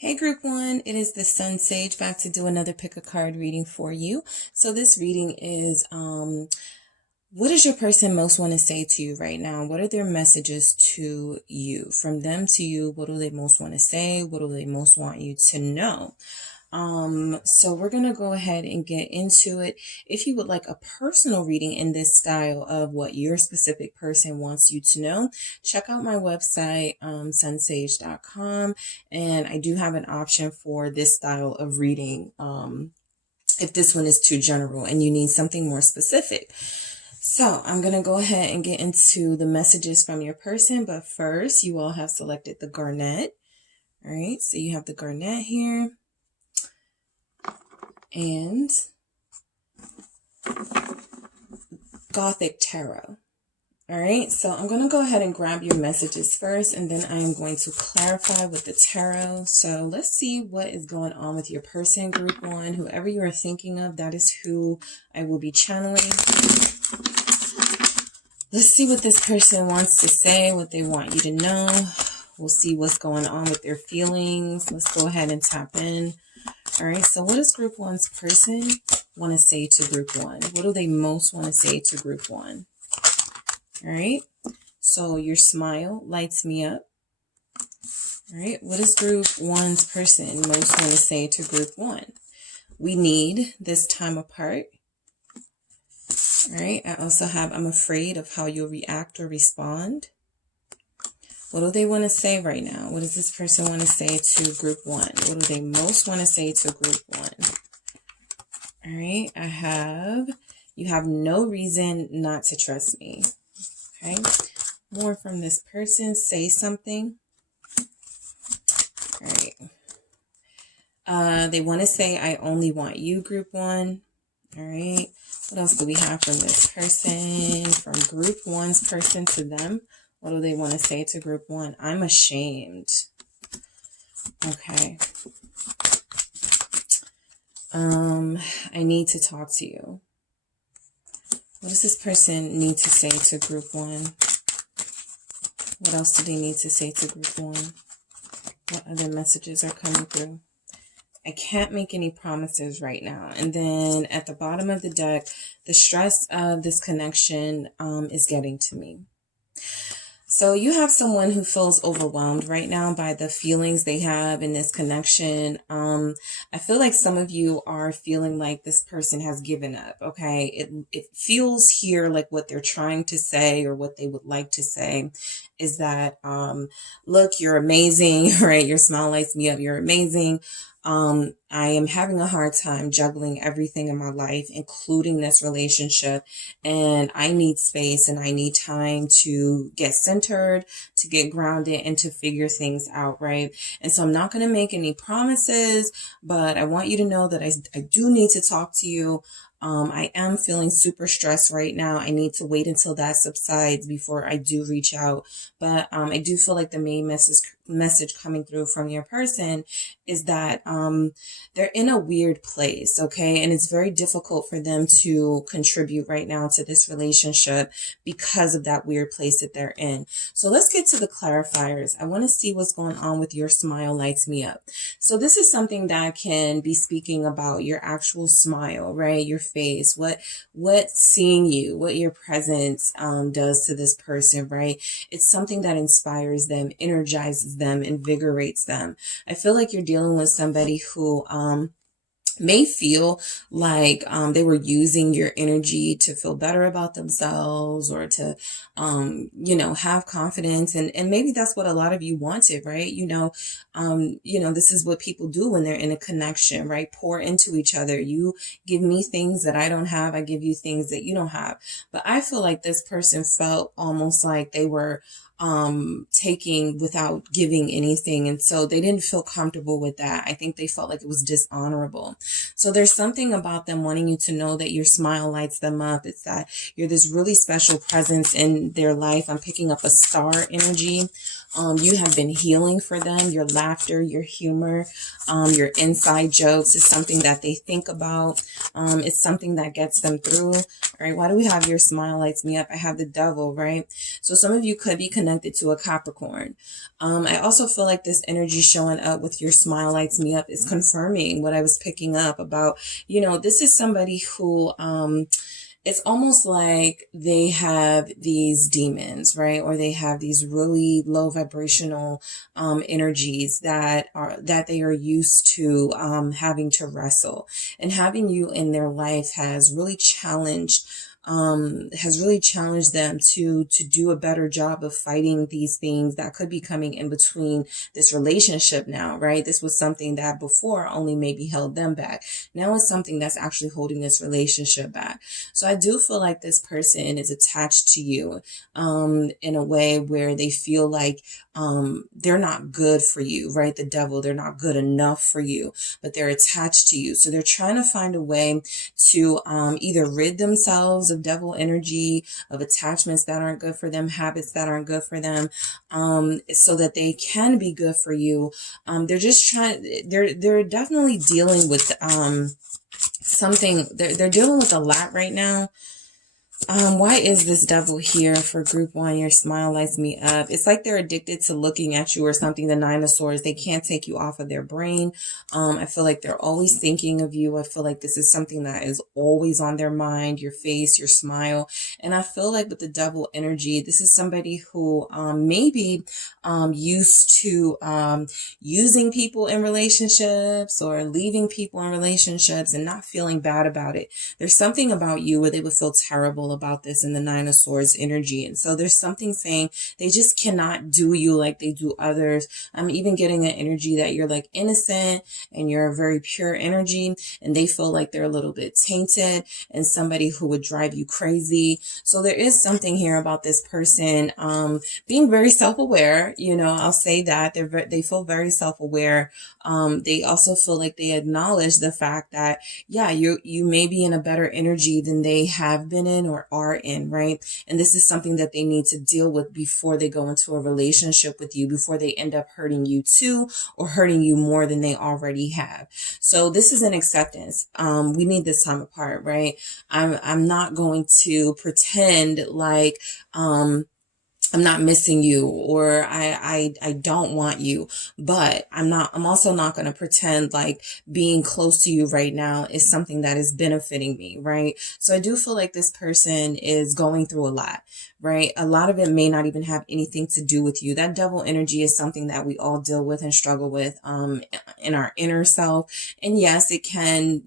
Hey group one, it is the SunSage back to do another pick a card reading for you. So this reading is what does your person most want to say to you right now? What are their messages to you? From them to you, what do they most want to say? What do they most want you to know? So we're going to go ahead and get into it. If you would like a personal reading in this style of what your specific person wants you to know, check out my website, SunSage.com. And I do have an option for this style of reading. If this one is too general and you need something more specific. So I'm going to go ahead and get into the messages from your person. But first, you all have selected the garnet. All right. So you have the garnet here. And Gothic Tarot. All right, so I'm going to go ahead and grab your messages first, and then I am going to clarify with the tarot. So let's see what is going on with your person, group one. Whoever you are thinking of, that is who I will be channeling. Let's see what this person wants to say, what they want you to know. We'll see what's going on with their feelings. Let's go ahead and tap in. All right, so what does group one's person want to say to group one? What do they most want to say to group one? All right, so your smile lights me up. All right, what does group one's person most want to say to group one? We need this time apart. All right, I also have, I'm afraid of how you'll react or respond. What do they want to say right now? What does this person want to say to group one? What do they most want to say to group one? All right, I have, you have no reason not to trust me. Okay, more from this person. Say something. All right. They want to say, I only want you, group one. All right. What else do we have from this person? From group one's person to them. What do they want to say to group one? I'm ashamed. Okay. I need to talk to you. What does this person need to say to group one? What else do they need to say to group one? What other messages are coming through? I can't make any promises right now. And then at the bottom of the deck, the stress of this connection is getting to me. So you have someone who feels overwhelmed right now by the feelings they have in this connection. I feel like some of you are feeling like this person has given up, okay? It feels here like what they're trying to say or what they would like to say is that, look, you're amazing, right? Your smile lights me up. You're amazing. I am having a hard time juggling everything in my life, including this relationship, and I need space and I need time to get centered, to get grounded, and to figure things out, right? And so I'm not going to make any promises, but I want you to know that I do need to talk to you. I am feeling super stressed right now. I need to wait until that subsides before I do reach out. But I do feel like the main message coming through from your person is that they're in a weird place, okay? And it's very difficult for them to contribute right now to this relationship because of that weird place that they're in. So let's get to the clarifiers. I want to see what's going on with your smile lights me up. So this is something that can be speaking about your actual smile, right? Your face, what seeing you, what your presence does to this person, right? It's something that inspires them, energizes them, invigorates them. I feel like you're dealing with somebody who may feel like they were using your energy to feel better about themselves or to, have confidence. And maybe that's what a lot of you wanted, right? This is what people do when they're in a connection, right? Pour into each other. You give me things that I don't have. I give you things that you don't have. But I feel like this person felt almost like they were taking without giving anything. And so they didn't feel comfortable with that. I think they felt like it was dishonorable. So there's something about them wanting you to know that your smile lights them up. It's that you're this really special presence in their life. I'm picking up a star energy. You have been healing for them. Your laughter, your humor, your inside jokes is something that they think about. It's something that gets them through. All right, why do we have your smile lights me up? I have the devil, right? So some of you could be connected to a Capricorn. I also feel like this energy showing up with your smile lights me up is confirming what I was picking up about, this is somebody who, it's almost like they have these demons, right? Or they have these really low vibrational energies that they are used to having to wrestle. And having you in their life has really challenged them to do a better job of fighting these things that could be coming in between this relationship now, right? This was something that before only maybe held them back. Now it's something that's actually holding this relationship back. So I do feel like this person is attached to you in a way where they feel like they're not good for you, right? The devil, they're not good enough for you, but they're attached to you. So they're trying to find a way to either rid themselves of devil energy, of attachments that aren't good for them, habits that aren't good for them, so that they can be good for you. They're just they're definitely dealing with something. They're dealing with a lot right now. Why is this devil here for group 1? Your smile lights me up. It's like they're addicted to looking at you or something. The 9 of Swords, they can't take you off of their brain. I feel like they're always thinking of you. I feel like this is something that is always on their mind, your face, your smile. And I feel like with the devil energy, this is somebody who maybe used to using people in relationships or leaving people in relationships and not feeling bad about it. There's something about you where they would feel terrible about this in the 9 of Swords energy. And so there's something saying they just cannot do you like they do others. I'm even getting an energy that you're like innocent and you're a very pure energy, and they feel like they're a little bit tainted and somebody who would drive you crazy. So there is something here about this person being very self-aware. I'll say that they feel very self-aware. They also feel like they acknowledge the fact that, yeah, you may be in a better energy than they have been in or are in, right? And this is something that they need to deal with before they go into a relationship with you, before they end up hurting you too, or hurting you more than they already have. So this is an acceptance. We need this time apart, right? I'm not going to pretend like, I'm not missing you, or I don't want you, but I'm also not going to pretend like being close to you right now is something that is benefiting me, right? So I do feel like this person is going through a lot, right? A lot of it may not even have anything to do with you. That devil energy is something that we all deal with and struggle with, in our inner self. And yes, it can,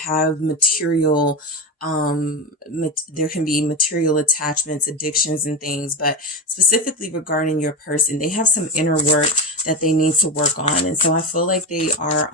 have material, there can be material attachments, addictions and things, but specifically regarding your person, they have some inner work that they need to work on. And so I feel like they are,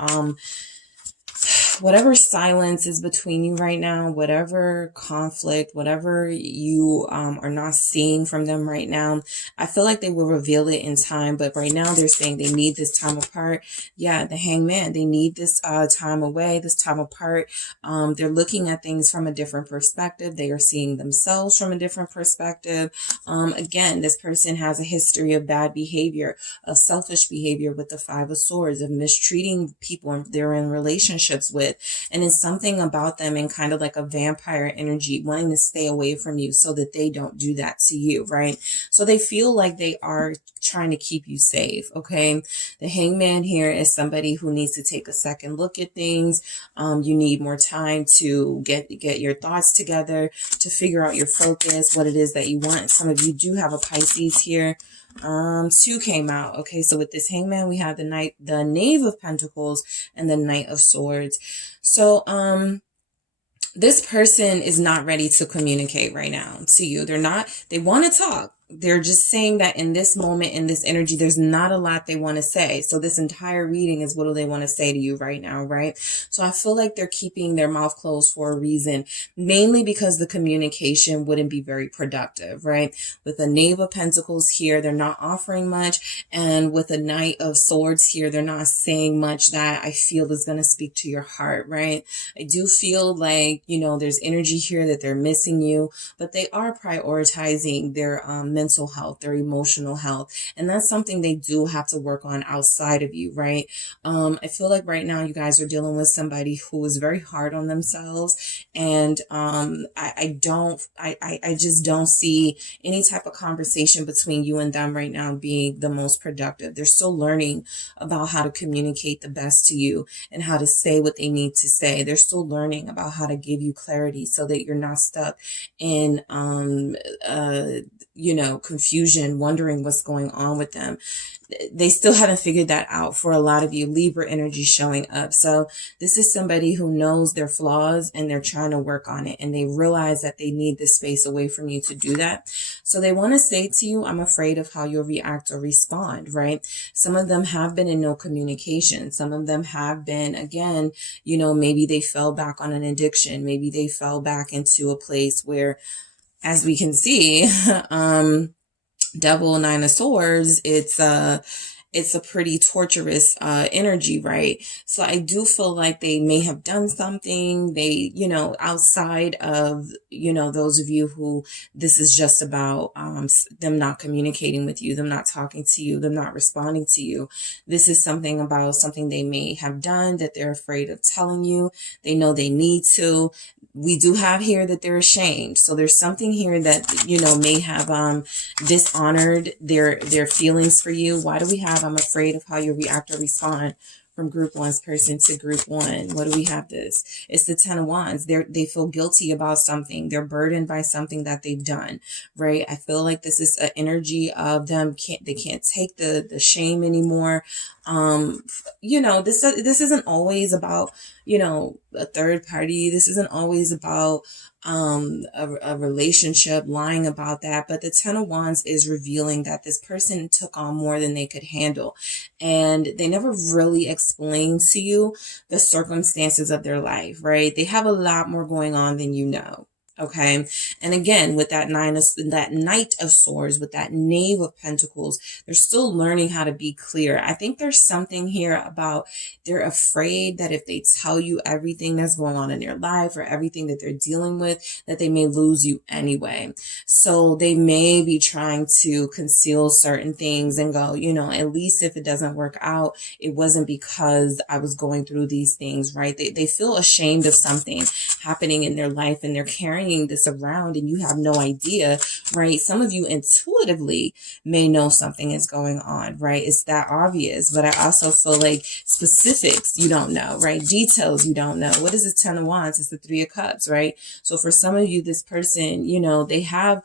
whatever silence is between you right now, whatever conflict, whatever you are not seeing from them right now, I feel like they will reveal it in time. But right now they're saying they need this time apart. Yeah, the Hangman, they need this time away, this time apart. They're looking at things from a different perspective. They are seeing themselves from a different perspective. Again, this person has a history of bad behavior, of selfish behavior with the 5 of Swords, of mistreating people they're in relationships with. And it's something about them in kind of like a vampire energy, wanting to stay away from you so that they don't do that to you, right? So they feel like they are trying to keep you safe, okay? The Hangman here is somebody who needs to take a second look at things. You need more time to get your thoughts together, to figure out your focus, what it is that you want. Some of you do have a Pisces here. 2 came out. Okay, so with this Hangman, we have the Knave of Pentacles and the Knight of Swords. So this person is not ready to communicate right now to you. They want to talk. They're just saying that in this moment, in this energy, there's not a lot they want to say. So this entire reading is what do they want to say to you right now, right? So I feel like they're keeping their mouth closed for a reason, mainly because the communication wouldn't be very productive, right? With the Knave of Pentacles here, they're not offering much. And with the Knight of Swords here, they're not saying much that I feel is going to speak to your heart, right? I do feel like, there's energy here that they're missing you, but they are prioritizing their mental health, their emotional health. And that's something they do have to work on outside of you, right? I feel like right now you guys are dealing with somebody who is very hard on themselves. And I just don't see any type of conversation between you and them right now being the most productive. They're still learning about how to communicate the best to you and how to say what they need to say. They're still learning about how to give you clarity so that you're not stuck in, confusion, wondering what's going on with them. They still haven't figured that out for a lot of you. Libra energy showing up. So this is somebody who knows their flaws and they're trying to work on it. And they realize that they need this space away from you to do that. So they want to say to you, I'm afraid of how you'll react or respond, right? Some of them have been in no communication. Some of them have been, again, maybe they fell back on an addiction. Maybe they fell back into a place where, as we can see, Devil, Nine of Swords, it's a pretty torturous energy, right? So I do feel like they may have done something, they, outside of, those of you who this is just about them not communicating with you, them not talking to you, them not responding to you. This is something about something they may have done that they're afraid of telling you. They know they need to. We do have here that they're ashamed. So there's something here that, may have dishonored their feelings for you. Why do we have, I'm afraid of how you react or respond from group one's person to group one? What do we have this? It's the Ten of Wands. They feel guilty about something. They're burdened by something that they've done, right? I feel like this is an energy of them. They can't take the shame anymore. This isn't always about, a third party. This isn't always about a relationship, lying about that. But the Ten of Wands is revealing that this person took on more than they could handle. And they never really explain to you the circumstances of their life, right? They have a lot more going on than you know. Okay. And again, with that Knight of Swords, with that Knave of Pentacles, they're still learning how to be clear. I think there's something here about they're afraid that if they tell you everything that's going on in their life or everything that they're dealing with, that they may lose you anyway. So they may be trying to conceal certain things and go, at least if it doesn't work out, it wasn't because I was going through these things, right? They feel ashamed of something happening in their life and they're carrying this around and you have no idea, right? Some of you intuitively may know something is going on, right? It's that obvious, but I also feel like specifics you don't know, right? Details you don't know. What is the Ten of Wands? It's the Three of Cups, right? So for some of you, this person, they have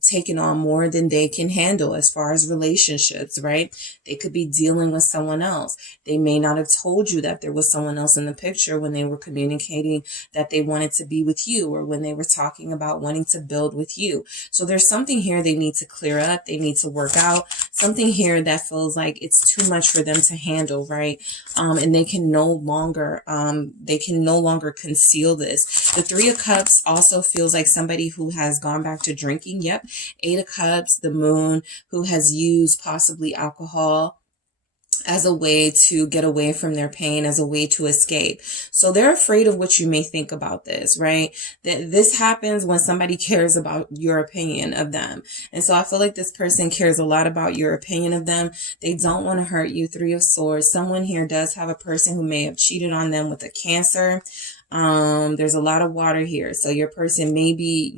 taken on more than they can handle as far as relationships, right? They could be dealing with someone else. They may not have told you that there was someone else in the picture when they were communicating that they wanted to be with you, or when they were talking about wanting to build with you. So there's something here they need to clear up. They need to work out something here that feels like it's too much for them to handle, right? And they can no longer conceal this. The Three of Cups also feels like somebody who has gone back to drinking. Yep. Eight of Cups, the Moon, who has used possibly alcohol as a way to get away from their pain, as a way to escape. So they're afraid of what you may think about this, right? That this happens when somebody cares about your opinion of them. And so I feel like this person cares a lot about your opinion of them. They don't want to hurt you. Three of Swords. Someone here does have a person who may have cheated on them with a Cancer. There's a lot of water here. So your person may be,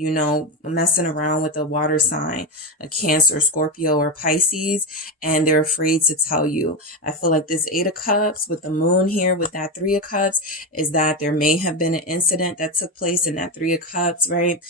messing around with a water sign, a Cancer, Scorpio, or Pisces, and they're afraid to tell you. I feel like this Eight of Cups with the Moon here with that Three of Cups is that there may have been an incident that took place in that Three of Cups, right?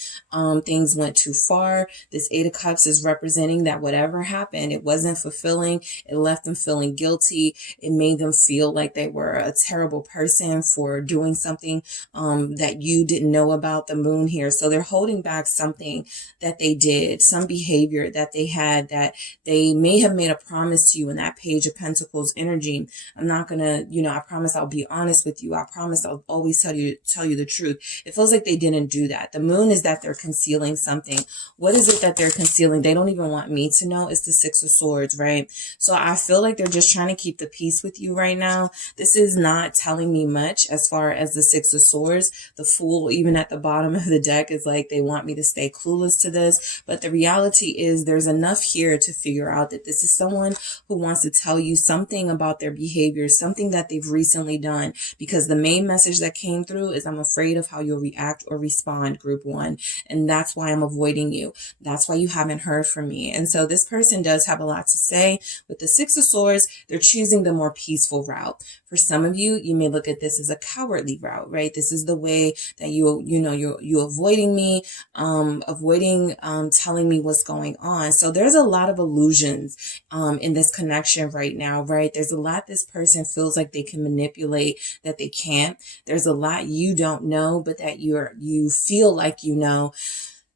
Things went too far. This Eight of Cups is representing that whatever happened, it wasn't fulfilling. It left them feeling guilty. It made them feel like they were a terrible person for doing something that you didn't know about, the Moon here. So they're holding back something that they did, some behavior that they had, that they may have made a promise to you in that Page of Pentacles energy. I'm not going to, I promise I'll be honest with you. I promise I'll always tell you the truth. It feels like they didn't do that. The Moon is that they're concealing something. What is it that they're concealing? They don't even want me to know. It's the Six of Swords, right? So I feel like they're just trying to keep the peace with you right now. This is not telling me much as far as the Six of of Swords. The Fool, even at the bottom of the deck, is like they want me to stay clueless to this. But the reality is there's enough here to figure out that this is someone who wants to tell you something about their behavior, something that they've recently done. Because the main message that came through is, I'm afraid of how you'll react or respond, group one. And that's why I'm avoiding you. That's why you haven't heard from me. And so this person does have a lot to say. With the Six of Swords, they're choosing the more peaceful route. For some of you, you may look at this as a cowardly route, right? This is the way that you're avoiding me, avoiding telling me what's going on. So there's a lot of illusions in this connection right now, right? There's a lot this person feels like they can manipulate that they can't. There's a lot you don't know, but that you feel like you know.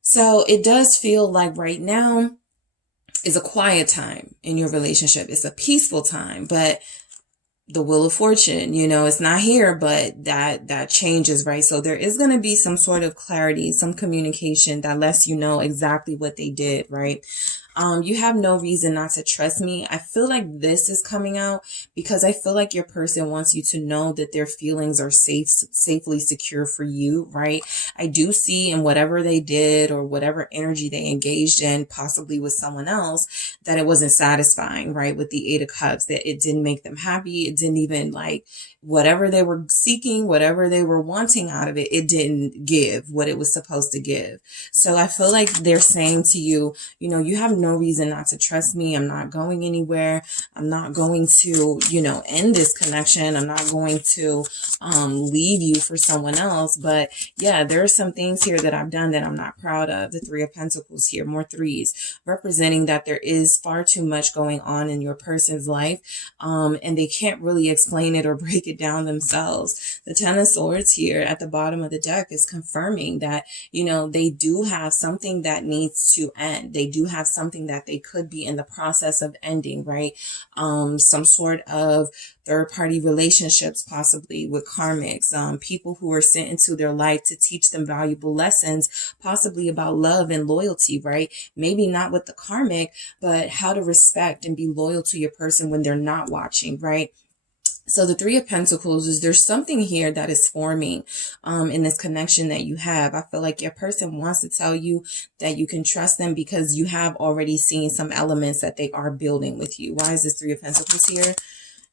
So it does feel like right now is a quiet time in your relationship. It's a peaceful time, but the Wheel of Fortune, it's not here, but that changes, right? So there is going to be some sort of clarity, some communication that lets you know exactly what they did, right? You have no reason not to trust me. I feel like this is coming out because I feel like your person wants you to know that their feelings are safely secure for you, right? I do see in whatever they did or whatever energy they engaged in, possibly with someone else, that it wasn't satisfying, right? With the Eight of Cups, that it didn't make them happy. It didn't even like whatever they were seeking, whatever they were wanting out of it, it didn't give what it was supposed to give. So I feel like they're saying to you, you have no reason not to trust me. I'm not going anywhere. I'm not going to, end this connection. I'm not going to leave you for someone else. But yeah, there are some things here that I've done that I'm not proud of. The Three of Pentacles here, more threes, representing that there is far too much going on in your person's life. And they can't really explain it or break it down themselves. The Ten of Swords here at the bottom of the deck is confirming that, they do have something that needs to end. They do have something that they could be in the process of ending, right? Some sort of third-party relationships, possibly with karmics, people who are sent into their life to teach them valuable lessons, possibly about love and loyalty, right? Maybe not with the karmic, but how to respect and be loyal to your person when they're not watching, right? So the Three of Pentacles is there's something here that is forming in this connection that you have. I feel like your person wants to tell you that you can trust them because you have already seen some elements that they are building with you. Why is this Three of Pentacles here?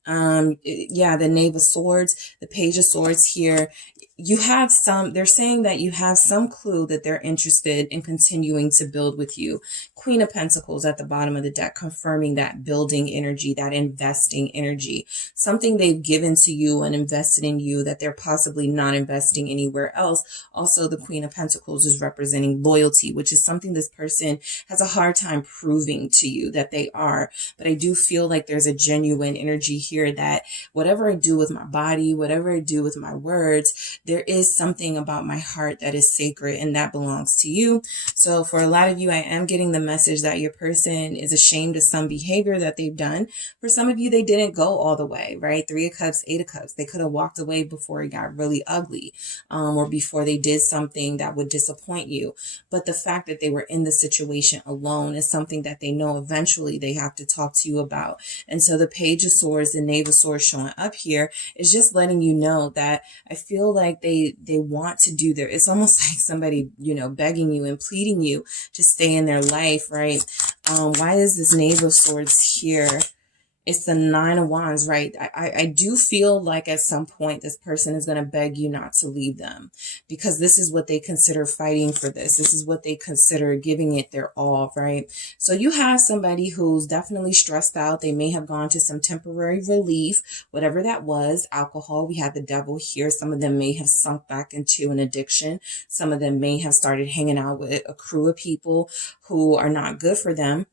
The Knave of Swords, the Page of Swords here. They're saying that you have some clue that they're interested in continuing to build with you. Queen of Pentacles at the bottom of the deck, confirming that building energy, that investing energy, something they've given to you and invested in you that they're possibly not investing anywhere else. Also, the Queen of Pentacles is representing loyalty, which is something this person has a hard time proving to you that they are. But I do feel like there's a genuine energy here that whatever I do with my body, whatever I do with my words, there is something about my heart that is sacred and that belongs to you. So for a lot of you, I am getting the message that your person is ashamed of some behavior that they've done. For some of you, they didn't go all the way, right? Three of Cups, Eight of Cups. They could have walked away before it got really ugly, or before they did something that would disappoint you. But the fact that they were in the situation alone is something that they know eventually they have to talk to you about. And so the Page of Swords, the Knave of Swords showing up here is just letting you know that I feel like they want to do it's almost like somebody, begging you and pleading you to stay in their life, right? Why is this Knave of Swords here? It's the Nine of Wands, right? I do feel like at some point this person is going to beg you not to leave them because this is what they consider fighting for this. This is what they consider giving it their all, right? So you have somebody who's definitely stressed out. They may have gone to some temporary relief, whatever that was, alcohol. We have the Devil here. Some of them may have sunk back into an addiction. Some of them may have started hanging out with a crew of people who are not good for them.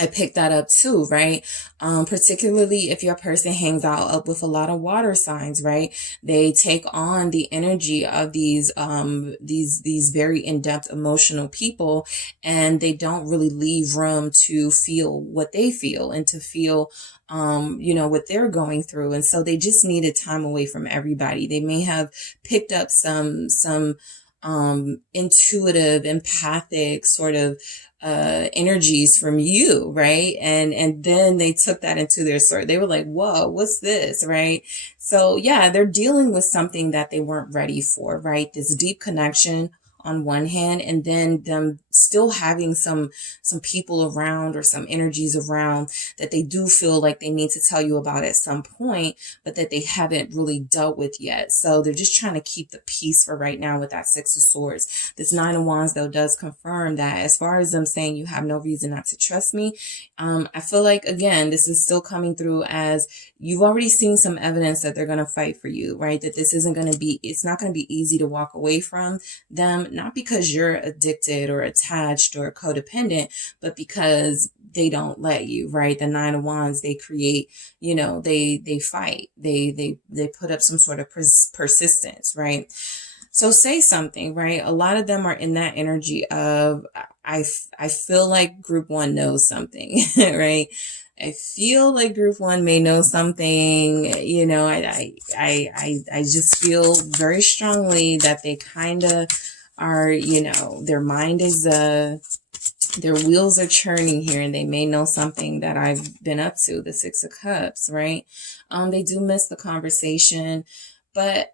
I picked that up too, right? Particularly if your person hangs out up with a lot of water signs, right? They take on the energy of these very in-depth emotional people, and they don't really leave room to feel what they feel and to feel what they're going through. And so they just needed time away from everybody. They may have picked up some intuitive, empathic sort of energies from you, right? And then they took that into their story. They were like, whoa, what's this, right? So yeah, they're dealing with something that they weren't ready for, right? This deep connection on one hand, and then them still having some people around or some energies around that they do feel like they need to tell you about at some point, but that they haven't really dealt with yet. So they're just trying to keep the peace for right now with that Six of Swords. This Nine of Wands, though, does confirm that as far as them saying you have no reason not to trust me, I feel like, again, this is still coming through as you've already seen some evidence that they're going to fight for you, right? That this isn't going to be, it's not going to be easy to walk away from them, not because you're addicted or attached or codependent, but because they don't let you, right? The Nine of Wands, they create, you know, they fight, they put up some sort of persistence, right? So say something, right? A lot of them are in that energy of, I feel like group one knows something, right? I feel like group one may know something, you know, I just feel very strongly that they kind of are, you know, their mind is, their wheels are churning here, and they may know something that I've been up to, the Six of Cups, right? They do miss the conversation, but,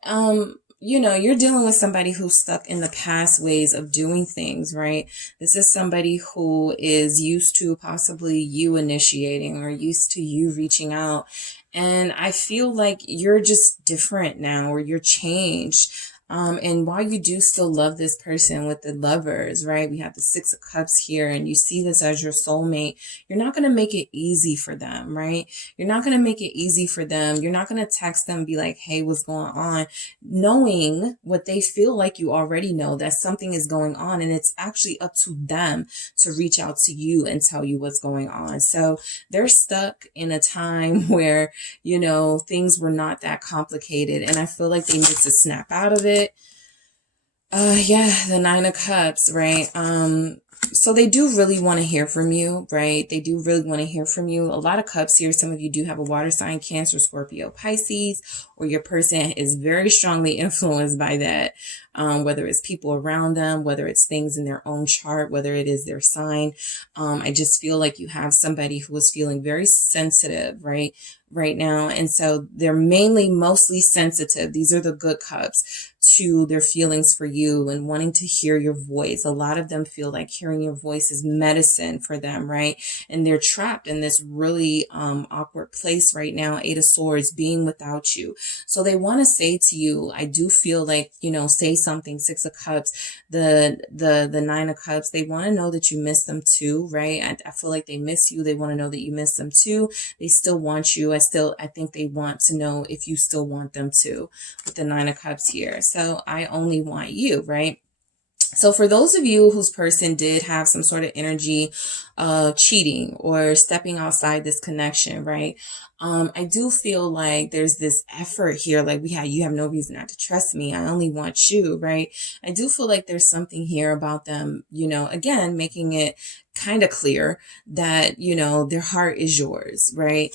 you know, you're dealing with somebody who's stuck in the past ways of doing things, right? This is somebody who is used to possibly you initiating or used to you reaching out. And I feel like you're just different now, or you're changed. And while you do still love this person with the Lovers, right? We have the Six of Cups here, and you see this as your soulmate. You're not going to make it easy for them, right? You're not going to make it easy for them. You're not going to text them and be like, hey, what's going on? Knowing what they feel like you already know, that something is going on, and it's actually up to them to reach out to you and tell you what's going on. So they're stuck in a time where, you know, things were not that complicated, and I feel like they need to snap out of it. Yeah, the Nine of Cups, right? So they do really want to hear from you, right? They do really want to hear from you. A lot of cups here. Some of you do have a water sign, Cancer, Scorpio, Pisces, or your person is very strongly influenced by that. Whether it's people around them, whether it's things in their own chart, whether it is their sign. I just feel like you have somebody who is feeling very sensitive, right now. And so they're mostly sensitive. These are the good cups to their feelings for you and wanting to hear your voice. A lot of them feel like hearing your voice is medicine for them, right? And they're trapped in this really awkward place right now, Eight of Swords, being without you. So they want to say to you, I do feel like, you know, say something. Six of Cups, the Nine of Cups, they want to know that you miss them too, right? I feel like they miss you. They want to know that you miss them too. They still want you. I think they want to know if you still want them to, with the Nine of Cups here. So I only want you, right? So for those of you whose person did have some sort of energy of cheating or stepping outside this connection, right? I do feel like there's this effort here, like you have no reason not to trust me. I only want you, right? I do feel like there's something here about them, you know, again, making it kind of clear that, you know, their heart is yours, right?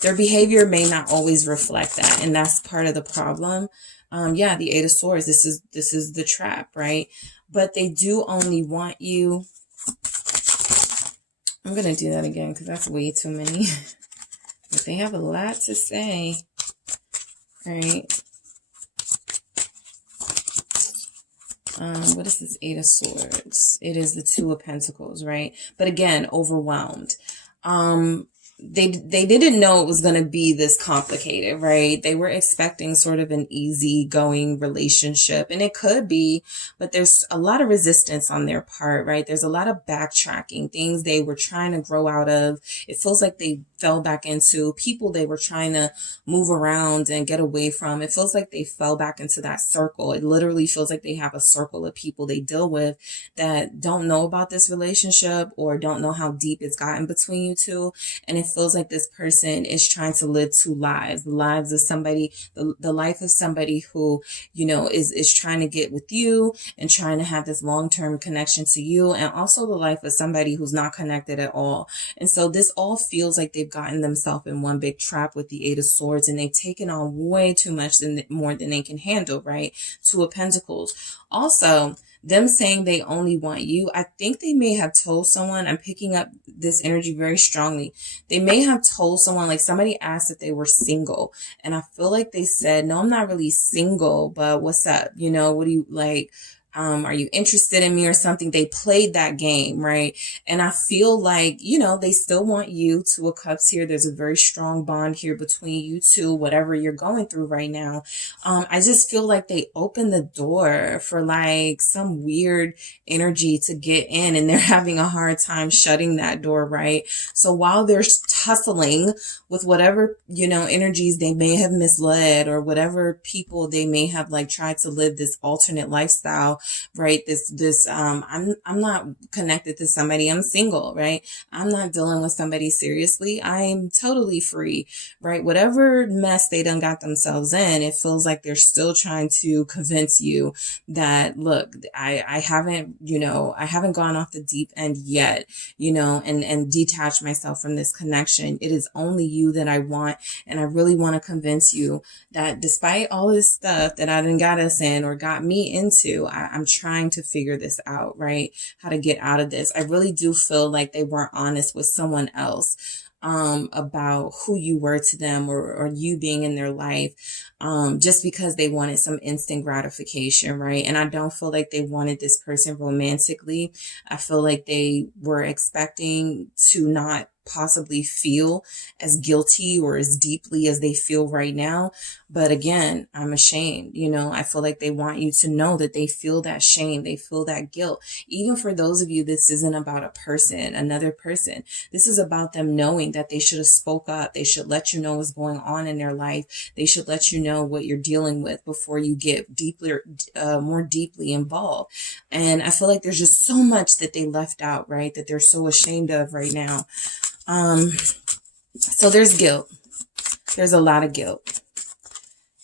Their behavior may not always reflect that, and that's part of the problem. Yeah, the Eight of Swords, this is the trap, right? But they do only want you. I'm going to do that again because that's way too many. But they have a lot to say, right? What is this Eight of Swords? It is the Two of Pentacles, right? But again, overwhelmed. They didn't know it was going to be this complicated, right? They were expecting sort of an easygoing relationship, and it could be, but there's a lot of resistance on their part, right? There's a lot of backtracking, things they were trying to grow out of. It feels like they fell back into people they were trying to move around and get away from. It feels like they fell back into that circle. It literally feels like they have a circle of people they deal with that don't know about this relationship or don't know how deep it's gotten between you two. And it feels like this person is trying to live two lives, the lives of somebody, the life of somebody who, you know, is trying to get with you and trying to have this long-term connection to you, and also the life of somebody who's not connected at all. And so this all feels like they've gotten themselves in one big trap with the Eight of Swords, and they've taken on way too much more than they can handle, right? Two of Pentacles. Also, them saying they only want you, I think they may have told someone, I'm picking up this energy very strongly. They may have told someone, like somebody asked if they were single. And I feel like they said, no, I'm not really single, but what's up? You know, what do you like? Are you interested in me or something? They played that game, right? And I feel like, you know, they still want you. Two of Cups here. There's a very strong bond here between you two, whatever you're going through right now. I just feel like they opened the door for like some weird energy to get in, and they're having a hard time shutting that door, right? So while they're tussling with whatever, you know, energies they may have misled, or whatever people they may have like tried to live this alternate lifestyle, right? I'm not connected to somebody. I'm single, right? I'm not dealing with somebody seriously. I'm totally free, right? Whatever mess they done got themselves in, it feels like they're still trying to convince you that, look, I haven't, you know, I haven't gone off the deep end yet, you know, and detach myself from this connection. It is only you that I want. And I really want to convince you that despite all this stuff that I done got us in or got me into, I'm trying to figure this out, right? How to get out of this. I really do feel like they weren't honest with someone else about who you were to them, or you being in their life, just because they wanted some instant gratification, right? And I don't feel like they wanted this person romantically. I feel like they were expecting to not possibly feel as guilty or as deeply as they feel right now. But again, I'm ashamed. You know, I feel like they want you to know that they feel that shame. They feel that guilt. Even for those of you, this isn't about a person, another person. This is about them knowing that they should have spoke up. They should let you know what's going on in their life. They should let you know what you're dealing with before you get more deeply involved. And I feel like there's just so much that they left out, right? That they're so ashamed of right now. So there's guilt. There's a lot of guilt.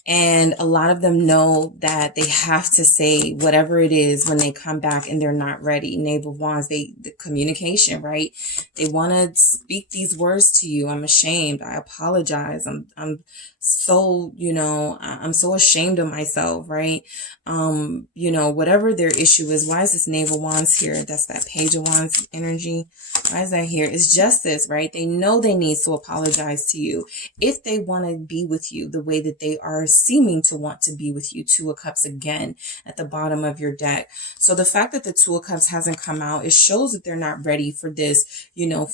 And a lot of them know that they have to say whatever it is when they come back and they're not ready. Knave of Wands, the communication, right? They want to speak these words to you. I'm ashamed. I apologize. I'm so, you know, I'm so ashamed of myself, right? You know, whatever their issue is. Why is this Knave of Wands here? That's that Page of Wands energy. Why is that here? It's justice, right? They know they need to apologize to you if they want to be with you the way that they are seeming to want to be with you. Two of Cups again at the bottom of your deck. So the fact that the Two of Cups hasn't come out, it shows that they're not ready for this, you know,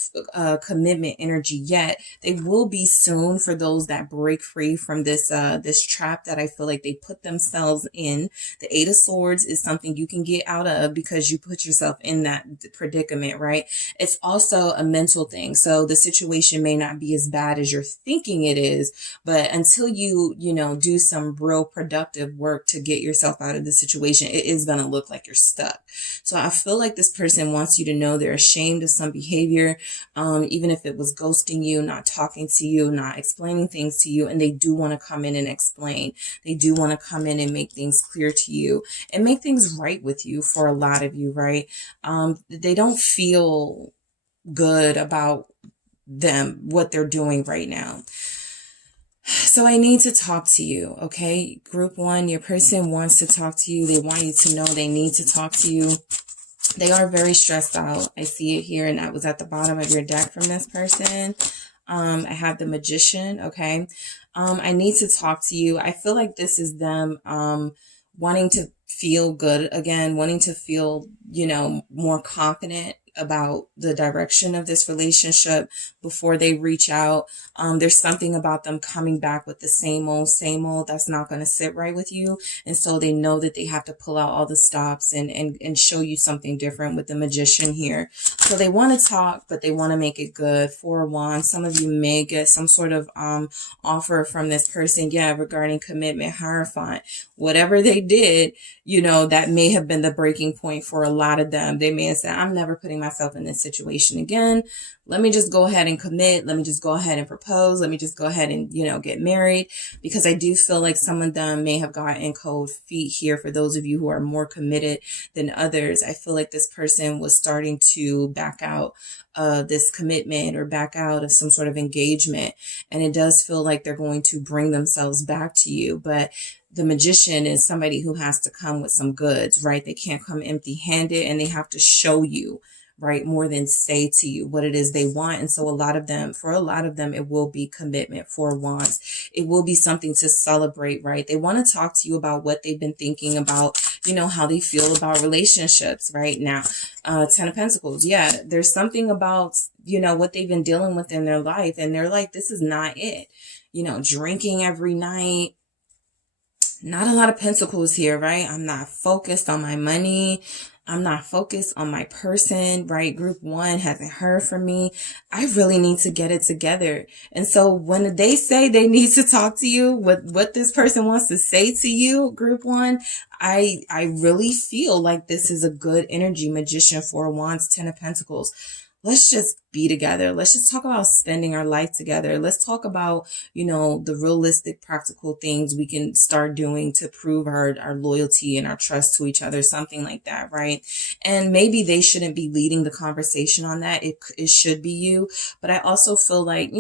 commitment energy yet. They will be soon for those that break free from this trap that I feel like they put themselves in. The Eight of Swords is something you can get out of because you put yourself in that predicament, right? It's also a mental thing. So the situation may not be as bad as you're thinking it is, but until you know, do some real productive work to get yourself out of the situation, it is going to look like you're stuck. So I feel like this person wants you to know they're ashamed of some behavior, even if it was ghosting you, not talking to you, not explaining things to you, and they do want to come in and explain. They do want to come in and make things clear to you and make things right with you for a lot of you, right? They don't feel good about what they're doing right now. So I need to talk to you, okay? Group 1, your person wants to talk to you. They want you to know they need to talk to you. They are very stressed out. I see it here, and that was at the bottom of your deck from this person. I have the Magician, okay? I need to talk to you. I feel like this is them wanting to feel good again, wanting to feel, you know, more confident about the direction of this relationship before they reach out. There's something about them coming back with the same old that's not going to sit right with you. And so they know that they have to pull out all the stops and show you something different with the Magician here. So they want to talk, but they want to make it good. Four of Wands. Some of you may get some sort of offer from this person, regarding commitment, Hierophant. Whatever they did, you know, that may have been the breaking point for a lot of them. They may have said, I'm never putting myself in this situation again. let me just go ahead and commit. Let me just go ahead and propose. Let me just go ahead and, get married, because I do feel like some of them may have gotten cold feet here. For those of you who are more committed than others, I feel like this person was starting to back out of this commitment or back out of some sort of engagement. And it does feel like they're going to bring themselves back to you. But the magician is somebody who has to come with some goods, right? They can't come empty handed, and they have to show you, right, more than say to you what it is they want. And so for a lot of them, it will be commitment. Four Wands. It will be something to celebrate, right? They want to talk to you about what they've been thinking about, how they feel about relationships right now. Ten of Pentacles. Yeah, there's something about, what they've been dealing with in their life. And they're like, this is not it. Drinking every night. Not a lot of pentacles here, right? I'm not focused on my money. I'm not focused on my person, right? Group 1 hasn't heard from me. I really need to get it together. And so when they say they need to talk to you, what this person wants to say to you, Group 1, I really feel like this is a good energy. Magician, Four Wands, Ten of Pentacles. Let's just be together. Let's just talk about spending our life together. Let's talk about, the realistic, practical things we can start doing to prove our loyalty and our trust to each other, something like that, right? And maybe they shouldn't be leading the conversation on that. It should be you. But I also feel like,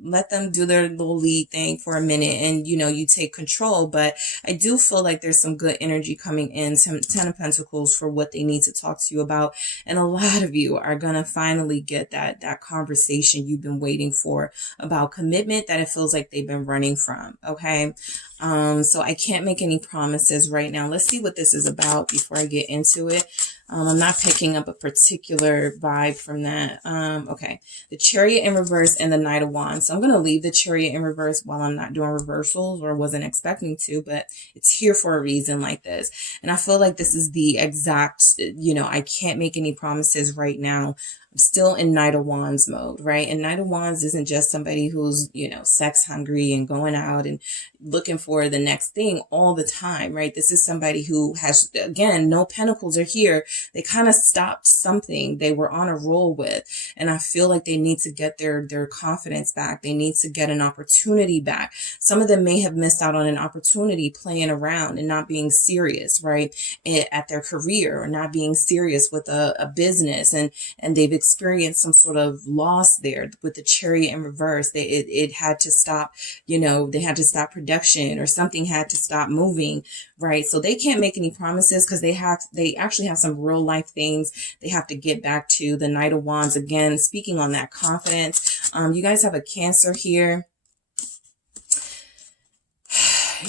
let them do their little lead thing for a minute and, you take control. But I do feel like there's some good energy coming in, Ten of Pentacles, for what they need to talk to you about. And a lot of you are going to finally get that conversation you've been waiting for about commitment that it feels like they've been running from. Okay. So I can't make any promises right now. Let's see what this is about before I get into it. I'm not picking up a particular vibe from that. Okay. The Chariot in reverse and the Knight of Wands. So I'm going to leave the Chariot in reverse while I'm not doing reversals, or wasn't expecting to, but it's here for a reason like this. And I feel like this is the exact, I can't make any promises right now. I'm still in Knight of Wands mode, right? And Knight of Wands isn't just somebody who's, sex hungry and going out and looking for the next thing all the time, right? This is somebody who has, again, no pentacles are here. They kind of stopped something they were on a roll with. And I feel like they need to get their confidence back. They need to get an opportunity back. Some of them may have missed out on an opportunity playing around and not being serious, right? At their career, or not being serious with a business. And they've experienced some sort of loss there with the Chariot in reverse. It had to stop, they had to stop production, or something had to stop moving, right? So they can't make any promises because they actually have some real life things they have to get back to. The Knight of Wands, again, speaking on that confidence. You guys have a Cancer here.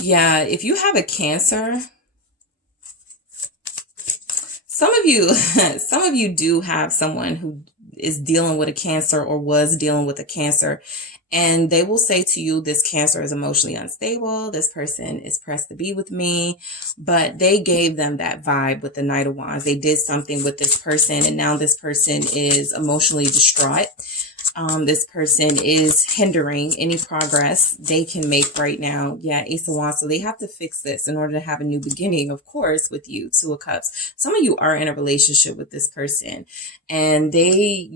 Yeah, if you have a Cancer, some of you do have someone who is dealing with a Cancer or was dealing with a Cancer, and they will say to you, this Cancer is emotionally unstable. This person is pressed to be with me, but they gave them that vibe with the Knight of Wands. They did something with this person, and now this person is emotionally distraught. This person is hindering any progress they can make right now. Yeah, Ace of Wands. So they have to fix this in order to have a new beginning, of course, with you. Two of Cups. Some of you are in a relationship with this person, and they,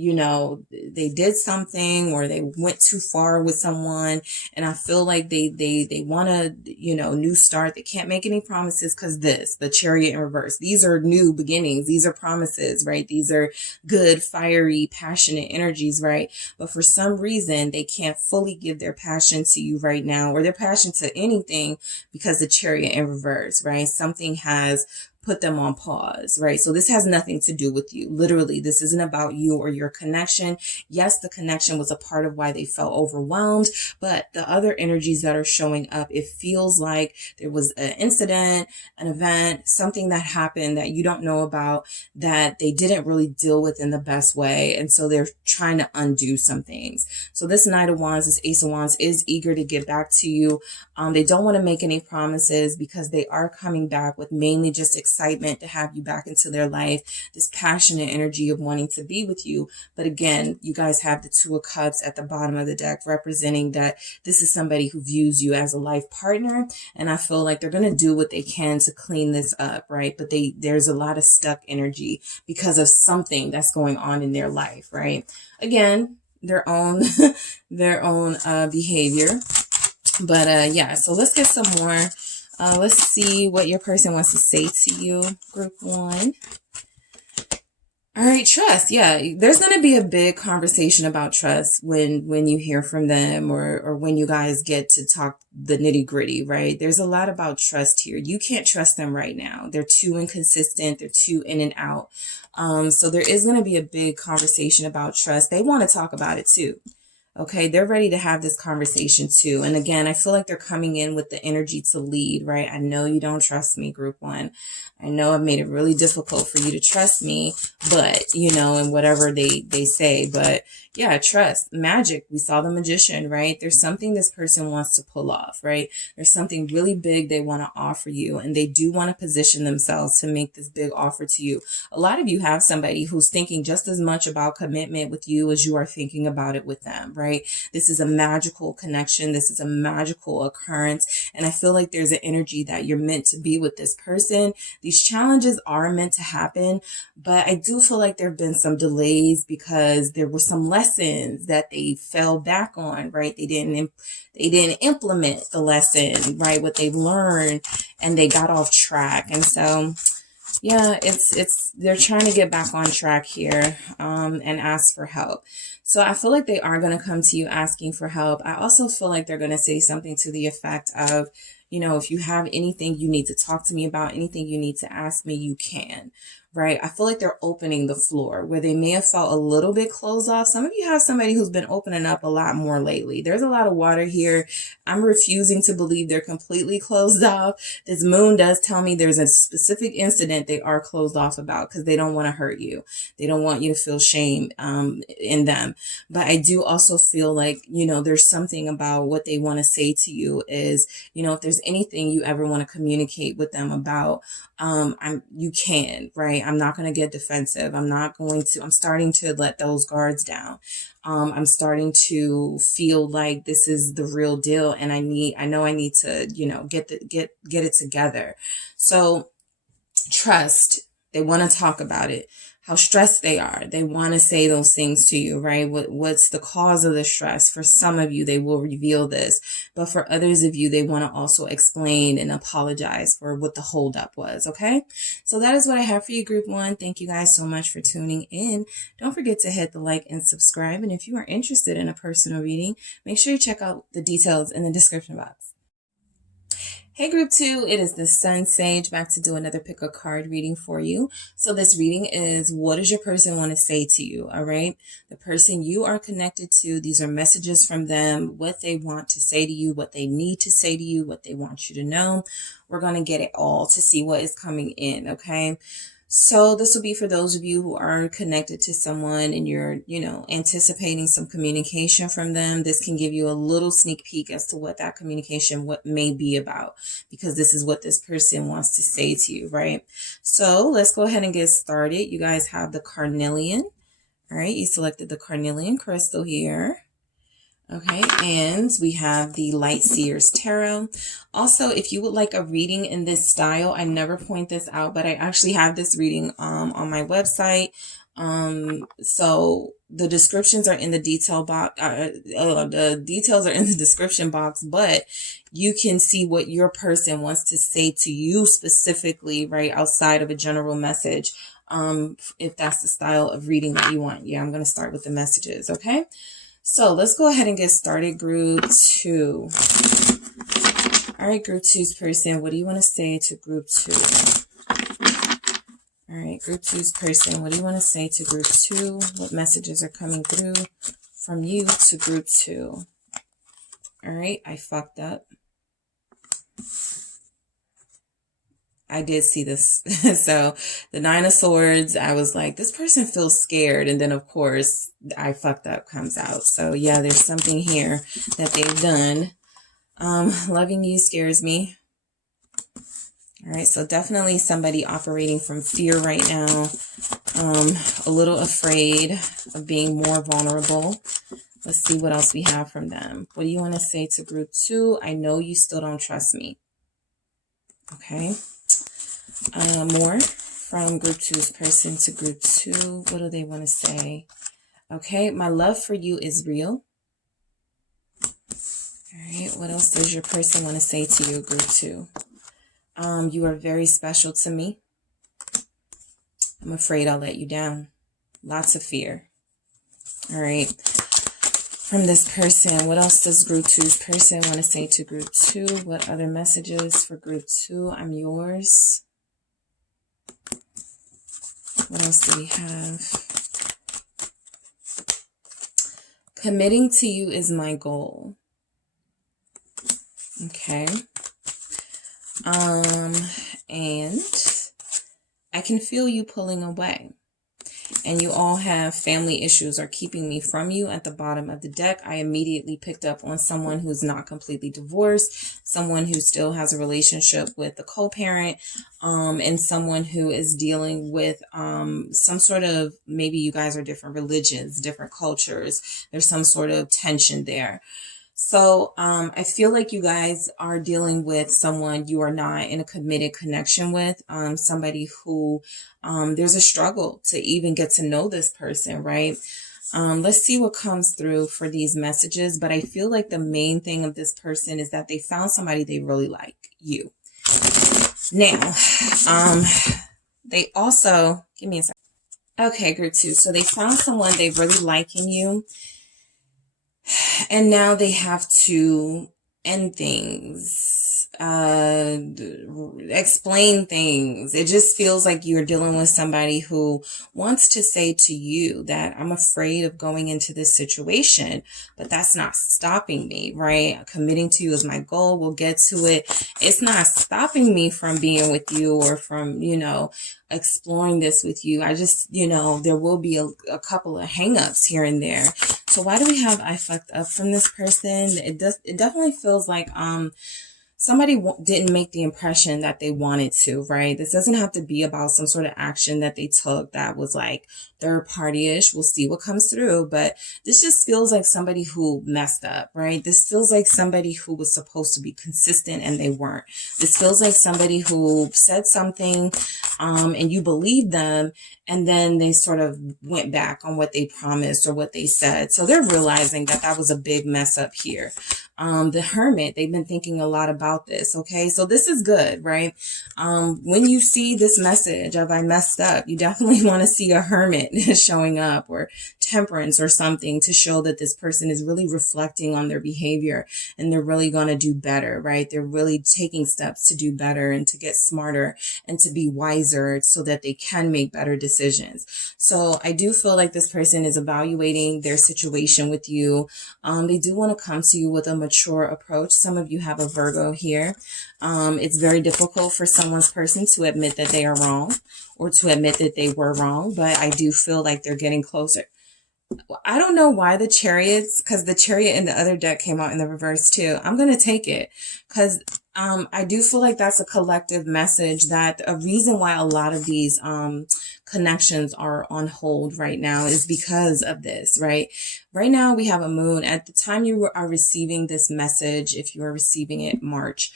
they did something, or they went too far with someone. And I feel like they want a, new start. They can't make any promises because the Chariot in reverse. These are new beginnings. These are promises, right? These are good, fiery, passionate energies, right? But for some reason, they can't fully give their passion to you right now, or their passion to anything, because the Chariot in reverse, right? Something has put them on pause, right? So this has nothing to do with you. Literally, this isn't about you or your connection. Yes, the connection was a part of why they felt overwhelmed, but the other energies that are showing up, it feels like there was an incident, an event, something that happened that you don't know about, that they didn't really deal with in the best way. And so they're trying to undo some things. So this Knight of Wands, this Ace of Wands is eager to get back to you. They don't want to make any promises because they are coming back with mainly just excitement to have you back into their life, this passionate energy of wanting to be with you. But again, you guys have the Two of Cups at the bottom of the deck, representing that this is somebody who views you as a life partner. And I feel like they're going to do what they can to clean this up, right? But there's a lot of stuck energy because of something that's going on in their life, right? Again, their own behavior. But yeah, so let's get some more. Let's see what your person wants to say to you, group 1. All right, trust. Yeah, there's going to be a big conversation about trust when you hear from them, or when you guys get to talk the nitty gritty, right? There's a lot about trust here. You can't trust them right now. They're too inconsistent. They're too in and out. So there is going to be a big conversation about trust. They want to talk about it too. Okay, they're ready to have this conversation too. And again, I feel like they're coming in with the energy to lead, right? I know you don't trust me, group 1. I know I've made it really difficult for you to trust me, but, and whatever they say. But yeah, trust, magic. We saw the Magician, right? There's something this person wants to pull off, right? There's something really big they want to offer you, and they do want to position themselves to make this big offer to you. A lot of you have somebody who's thinking just as much about commitment with you as you are thinking about it with them, right? This is a magical connection. This is a magical occurrence. And I feel like there's an energy that you're meant to be with this person. These challenges are meant to happen, but I do feel like there have been some delays because there were some lessons that they fell back on, right? They didn't implement the lesson, right? What they've learned, and they got off track. And so, yeah, they're trying to get back on track here, and ask for help. So I feel like they are going to come to you asking for help. I also feel like they're going to say something to the effect of, if you have anything you need to talk to me about, anything you need to ask me, you can, right? I feel like they're opening the floor where they may have felt a little bit closed off. Some of you have somebody who's been opening up a lot more lately. There's a lot of water here. I'm refusing to believe they're completely closed off. This moon does tell me there's a specific incident they are closed off about because they don't want to hurt you. They don't want you to feel shame in them. But I do also feel like, there's something about what they want to say to you is, if there's anything you ever want to communicate with them about, you can, right? I'm not going to get defensive. I'm starting to let those guards down. I'm starting to feel like this is the real deal. And I know I need to, get it together. So trust, they want to talk about it. How stressed they are. They want to say those things to you, right? What's the cause of the stress? For some of you, they will reveal this. But for others of you, they want to also explain and apologize for what the holdup was, okay? So that is what I have for you, group 1. Thank you guys so much for tuning in. Don't forget to hit the like and subscribe. And if you are interested in a personal reading, make sure you check out the details in the description box. Hey group 2, it is the SunSage back to do another pick a card reading for you. So this reading is, what does your person want to say to you? All right. The person you are connected to, these are messages from them, what they want to say to you, what they need to say to you, what they want you to know. We're going to get it all to see what is coming in. Okay. So this will be for those of you who are connected to someone and you're, anticipating some communication from them. This can give you a little sneak peek as to what that communication may be about, because this is what this person wants to say to you, right? So let's go ahead and get started. You guys have the carnelian. All right. You selected the carnelian crystal here. Okay, and we have the Light Seers Tarot. Also, if you would like a reading in this style, I never point this out, but I actually have this reading on my website. So the descriptions are in the detail box. The details are in the description box, but you can see what your person wants to say to you specifically, right, outside of a general message. If that's the style of reading that you want. Yeah, I'm going to start with the messages. Okay. So let's go ahead and get started, group 2. All right, group 2's person, what do you want to say to group 2? All right, group 2's person, what do you want to say to group 2? What messages are coming through from you to group 2? All right, I fucked up. I did see this. So the 9 of Swords, I was like, this person feels scared. And then, of course, I fucked up comes out. So, yeah, there's something here that they've done. Loving you scares me. All right, so definitely somebody operating from fear right now, a little afraid of being more vulnerable. Let's see what else we have from them. What do you want to say to group 2? I know you still don't trust me. Okay. More from group 2's person to group 2. What do they want to say? Okay, my love for you is real. All right, what else does your person want to say to you, group 2? You are very special to me. I'm afraid I'll let you down. Lots of fear. All right. From this person, what else does group 2's person want to say to group 2? What other messages for group 2? I'm yours. What else do we have? Committing to you is my goal. Okay. And I can feel you pulling away. And you all have family issues are keeping me from you. At the bottom of the deck, I immediately picked up on someone who's not completely divorced, someone who still has a relationship with the co-parent, and someone who is dealing with some sort of, maybe you guys are different religions, different cultures. There's some sort of tension there. So I feel like you guys are dealing with someone you are not in a committed connection with, somebody who there's a struggle to even get to know this person, right? Let's see what comes through for these messages. But I feel like the main thing of this person is that they found somebody they really like, you. Now, they also, give me a second. Okay, group 2. So they found someone they really like in you. And now they have to end things, explain things. It just feels like you're dealing with somebody who wants to say to you that I'm afraid of going into this situation, but that's not stopping me, right? Committing to you is my goal. We'll get to it. It's not stopping me from being with you or from, exploring this with you. I just, there will be a couple of hangups here and there. So why do we have I fucked up from this person? It definitely feels like somebody didn't make the impression that they wanted to, right? This doesn't have to be about some sort of action that they took that was like third party-ish. We'll see what comes through. But this just feels like somebody who messed up, right? This feels like somebody who was supposed to be consistent and they weren't. This feels like somebody who said something and you believed them, and then they sort of went back on what they promised or what they said. So they're realizing that that was a big mess up here. The Hermit, they've been thinking a lot about this. Okay. So this is good, right? When you see this message of I messed up, you definitely want to see a Hermit showing up, or Temperance or something, to show that this person is really reflecting on their behavior and they're really going to do better, right? They're really taking steps to do better and to get smarter and to be wiser so that they can make better decisions. So I do feel like this person is evaluating their situation with you. They do want to come to you with a mature approach. Some of you have a Virgo here. It's very difficult for someone's person to admit that they are wrong or to admit that they were wrong, but I do feel like they're getting closer. I don't know why the Chariots, because the Chariot in the other deck came out in the reverse too. I'm going to take it because I do feel like that's a collective message, that a reason why a lot of these connections are on hold right now is because of this, right? Right now we have a moon. At the time you are receiving this message, if you are receiving it March,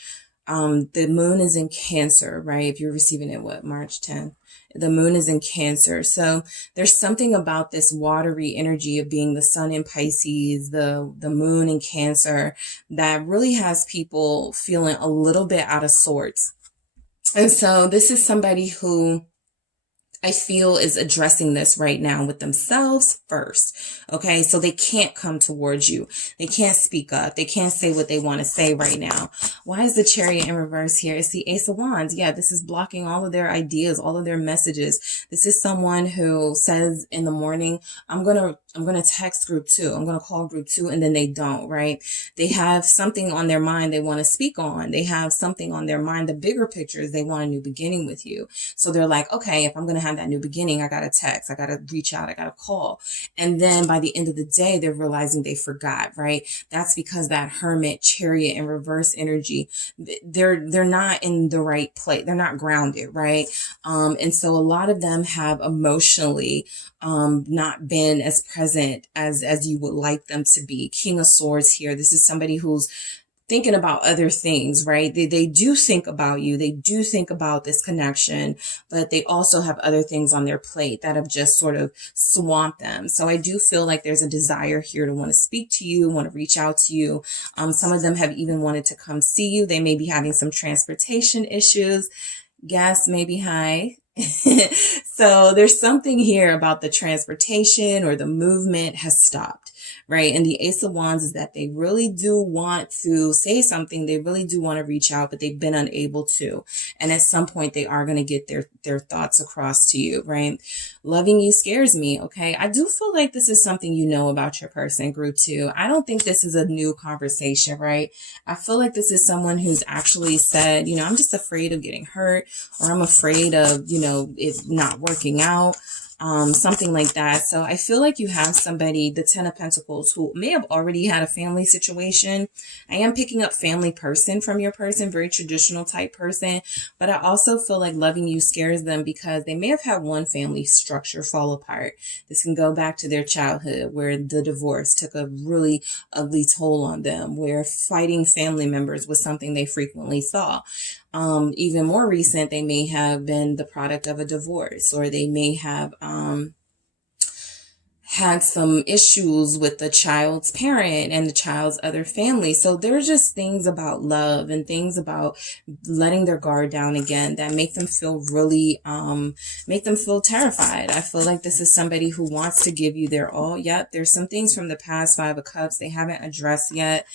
the moon is in Cancer, right? If you're receiving it, March 10th? The moon is in Cancer. So there's something about this watery energy of being the sun in Pisces, the moon in Cancer, that really has people feeling a little bit out of sorts. And so this is somebody who I feel is addressing this right now with themselves first. Okay. So they can't come towards you. They can't speak up. They can't say what they want to say right now. Why is the Chariot in reverse here? It's the Ace of Wands. Yeah. This is blocking all of their ideas, all of their messages. This is someone who says in the morning, I'm going to I'm going to text group 2. I'm going to call group 2, and then they don't, right? They have something on their mind they want to speak on. They have something on their mind. The bigger picture is they want a new beginning with you. So they're like, okay, if I'm going to have that new beginning, I got to text, I got to reach out, I got to call. And then by the end of the day, they're realizing they forgot, right? That's because that Hermit, Chariot, and reverse energy, they're not in the right place. They're not grounded, right? And so a lot of them have emotionally not been as present as you would like them to be. King of Swords here. This is somebody who's thinking about other things, right? They do think about you. They do think about this connection, but they also have other things on their plate that have just sort of swamped them. So I do feel like there's a desire here to want to speak to you, want to reach out to you. Some of them have even wanted to come see you. They may be having some transportation issues. Gas may be high. So there's something here about the transportation or the movement has stopped, right? And the Ace of Wands is that they really do want to say something. They really do want to reach out, but they've been unable to. And at some point they are going to get their thoughts across to you, right? Loving you scares me. Okay. I do feel like this is something you know about your person, group 2. I don't think this is a new conversation, right? I feel like this is someone who's actually said, I'm just afraid of getting hurt, or I'm afraid of, it not working out. Something like that. So I feel like you have somebody, the 10 of Pentacles, who may have already had a family situation. I am picking up family person from your person, very traditional type person, but I also feel like loving you scares them because they may have had one family structure fall apart. This can go back to their childhood where the divorce took a really ugly toll on them, where fighting family members was something they frequently saw. Even more recent, they may have been the product of a divorce, or they may have had some issues with the child's parent and the child's other family. So there's just things about love and things about letting their guard down again that make them feel really, make them feel terrified. I feel like this is somebody who wants to give you their all. Yep, there's some things from the past 5 of Cups they haven't addressed yet.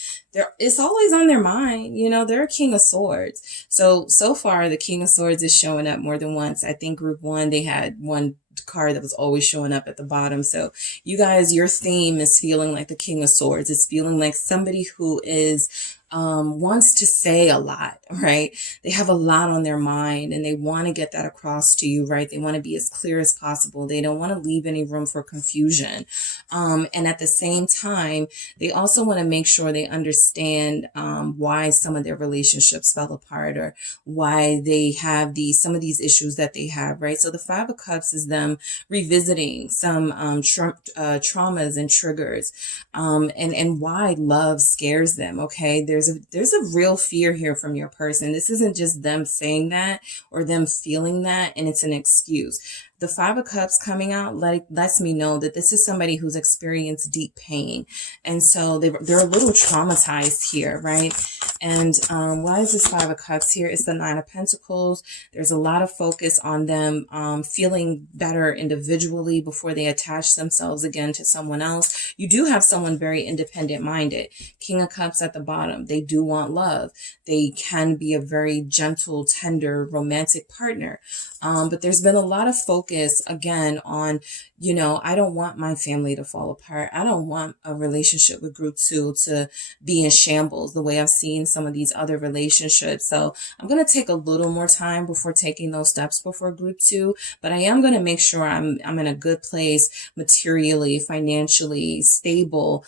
It's always on their mind. They're a King of Swords. So far, the King of Swords is showing up more than once. I think group 1, they had one card that was always showing up at the bottom. So you guys, your theme is feeling like the King of Swords. It's feeling like somebody who is wants to say a lot, right? They have a lot on their mind and they want to get that across to you, right? They want to be as clear as possible. They don't want to leave any room for confusion. And at the same time, they also want to make sure they understand why some of their relationships fell apart, or why they have some of these issues that they have, right? So the 5 of Cups is them revisiting some traumas and triggers, and why love scares them, okay? There's a real fear here from your person. This isn't just them saying that or them feeling that and it's an excuse. The 5 of Cups coming out lets me know that this is somebody who's experienced deep pain. And so they're a little traumatized here, right? And why is this 5 of Cups here? It's the 9 of Pentacles. There's a lot of focus on them feeling better individually before they attach themselves again to someone else. You do have someone very independent-minded. King of Cups at the bottom. They do want love. They can be a very gentle, tender, romantic partner. But there's been a lot of focus again on, I don't want my family to fall apart. I don't want a relationship with group 2 to be in shambles the way I've seen some of these other relationships. So I'm going to take a little more time before taking those steps before group 2, but I am going to make sure I'm in a good place materially, financially stable,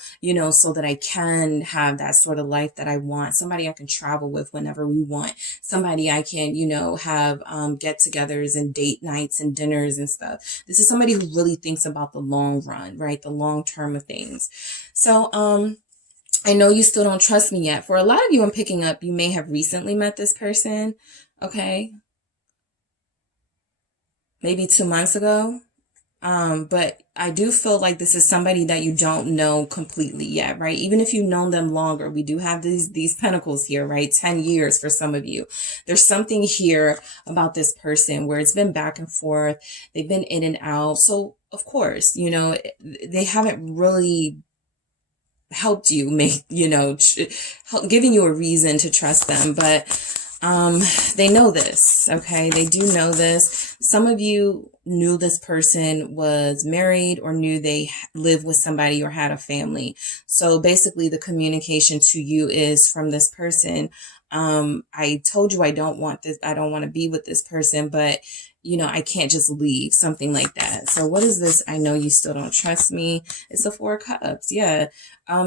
so that I can have that sort of life that I want. Somebody I can travel with whenever we want. Somebody I can, have get-togethers and date nights and dinners and stuff. This is somebody who really thinks about the long run, right? The long term of things. So, I know you still don't trust me yet. For a lot of you I'm picking up, you may have recently met this person. Okay. Maybe 2 months ago. But I do feel like this is somebody that you don't know completely yet, right? Even if you've known them longer, we do have these pentacles here, right? 10 years for some of you. There's something here about this person where it's been back and forth. They've been in and out. So of course, they haven't really helped you make, giving you a reason to trust them. But They know this, okay? They do know this. Some of you knew this person was married or knew they lived with somebody or had a family. So basically the communication to you is from this person. I told you I don't want this. I don't want to be with this person, but you know, I can't just leave, something like that. So what is this? I know you still don't trust me. It's the Four of Cups. Yeah.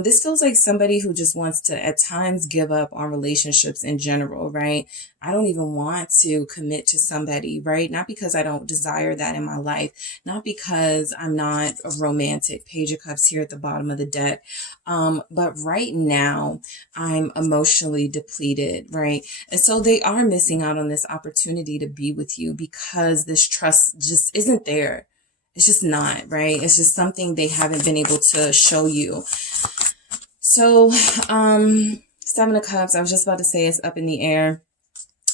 This feels like somebody who just wants to at times give up on relationships in general, right? I don't even want to commit to somebody, right? Not because I don't desire that in my life, not because I'm not a romantic. Page of Cups here at the bottom of the deck. But right now I'm emotionally depleted, right? And so they are missing out on this opportunity to be with you because this trust just isn't there. It's just not, right? It's just something they haven't been able to show you. So, Seven of Cups, I was just about to say it's up in the air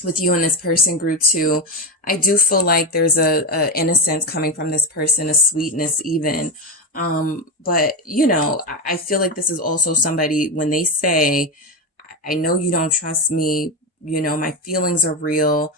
with you and this person, group 2. I do feel like there's a innocence coming from this person, a sweetness even. But you know, I feel like this is also somebody when they say, I know you don't trust me, you know, my feelings are real,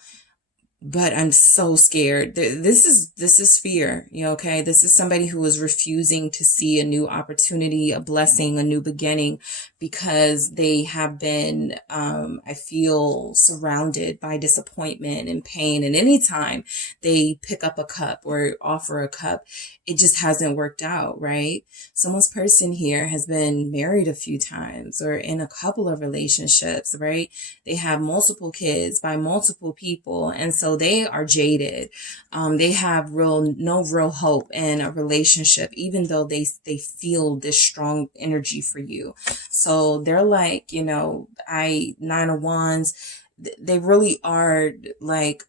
but I'm so scared. This is fear. You know, okay. This is somebody who is refusing to see a new opportunity, a blessing, a new beginning, because they have been, I feel, surrounded by disappointment and pain. And anytime they pick up a cup or offer a cup, it just hasn't worked out, right? Someone's person here has been married a few times or in a couple of relationships, right? They have multiple kids by multiple people. And so they are jaded. They have no real hope in a relationship, even though they feel this strong energy for you. So they're like, you know, Nine of Wands, they really are like,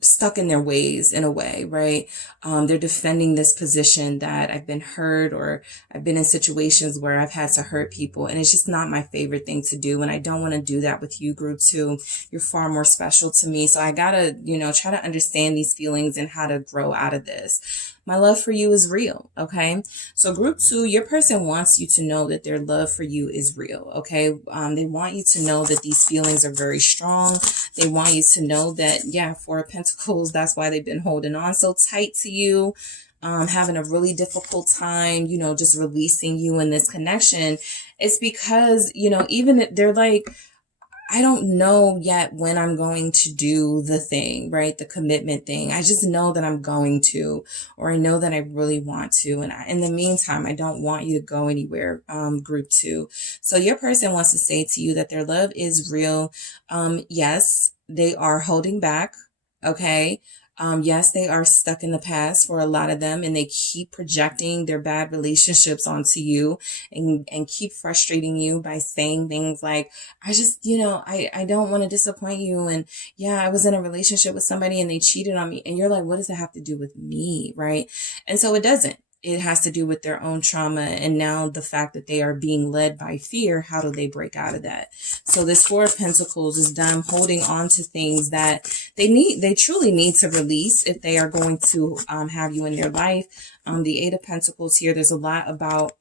stuck in their ways in a way, right? They're defending this position that I've been hurt, or I've been in situations where I've had to hurt people, and it's just not my favorite thing to do. And I don't want to do that with you, group 2. You're far more special to me. So I gotta, you know, try to understand these feelings and how to grow out of this. My love for you is real, okay? So group 2, your person wants you to know that their love for you is real, okay? They want you to know that these feelings are very strong. They want you to know that, yeah, Four of Pentacles, that's why they've been holding on so tight to you, having a really difficult time, you know, just releasing you in this connection. It's because, you know, even they're like, I don't know yet when I'm going to do the thing, right? The commitment thing. I just know that I'm going to, or I know that I really want to. And in the meantime, I don't want you to go anywhere, group 2. So your person wants to say to you that their love is real. Yes, they are holding back. Okay. Yes, they are stuck in the past for a lot of them, and they keep projecting their bad relationships onto you and keep frustrating you by saying things like, I just, you know, I don't want to disappoint you. And yeah, I was in a relationship with somebody and they cheated on me. And you're like, what does it have to do with me? Right. And so it doesn't. It has to do with their own trauma. And now the fact that they are being led by fear, how do they break out of that? So this Four of Pentacles is them holding on to things that they truly need to release if they are going to have you in their life. The Eight of Pentacles here, there's a lot about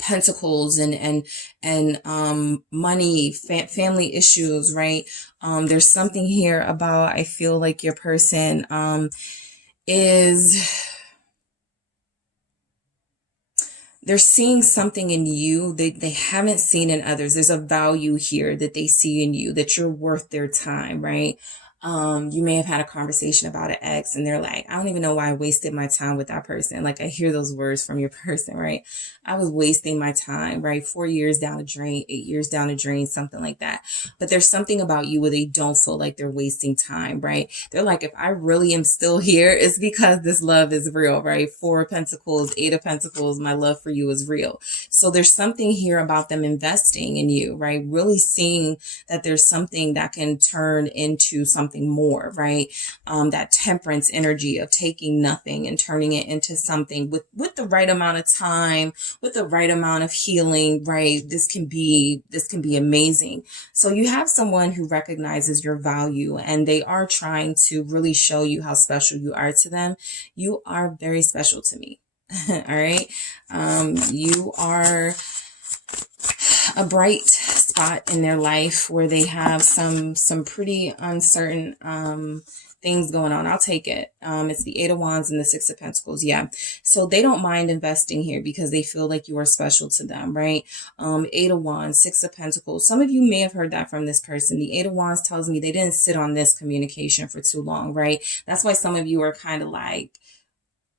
pentacles and money, family issues, right? There's something here about, I feel like your person is... they're seeing something in you that they haven't seen in others. There's a value here that they see in you, that you're worth their time, right? You may have had a conversation about an ex and they're like, I don't even know why I wasted my time with that person. Like, I hear those words from your person, right? I was wasting my time, right? 4 years down the drain, 8 years down the drain, something like that. But there's something about you where they don't feel like they're wasting time, right? They're like, if I really am still here, it's because this love is real, right? Four of Pentacles, Eight of Pentacles, my love for you is real. So there's something here about them investing in you, right? Really seeing that there's something that can turn into something more, right? That temperance energy of taking nothing and turning it into something with the right amount of time, with the right amount of healing, right? This can be amazing. So you have someone who recognizes your value and they are trying to really show you how special you are to them. You are very special to me. All right. You are a bright spot in their life where they have some pretty uncertain things going on. I'll take it. It's the Eight of Wands and the Six of Pentacles. Yeah. So they don't mind investing here because they feel like you are special to them, right? Eight of Wands, Six of Pentacles. Some of you may have heard that from this person. The Eight of Wands tells me they didn't sit on this communication for too long, right? That's why some of you are kind of like,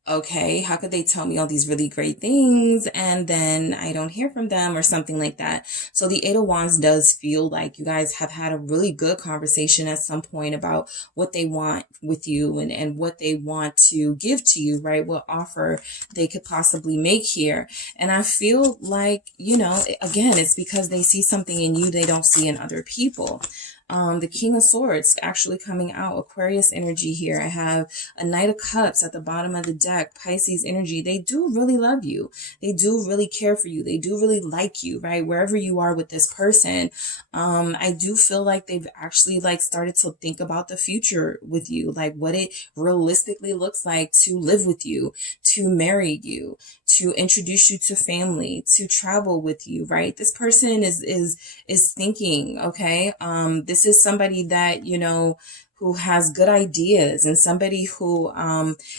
okay, how could they tell me all these really great things and then I don't hear from them or something like that? So the Eight of Wands does feel like you guys have had a really good conversation at some point about what they want with you and what they want to give to you, right? What offer they could possibly make here. And I feel like, you know, again, it's because they see something in you they don't see in other people. The King of Swords actually coming out, Aquarius energy here. I have a Knight of Cups at the bottom of the deck, Pisces energy. They do really love you. They do really care for you. They do really like you, right? Wherever you are with this person, I do feel like they've actually like started to think about the future with you, like what it realistically looks like to live with you, to marry you, to introduce you to family, to travel with you, right? This person is thinking, okay, this is somebody that, you know, who has good ideas and somebody who,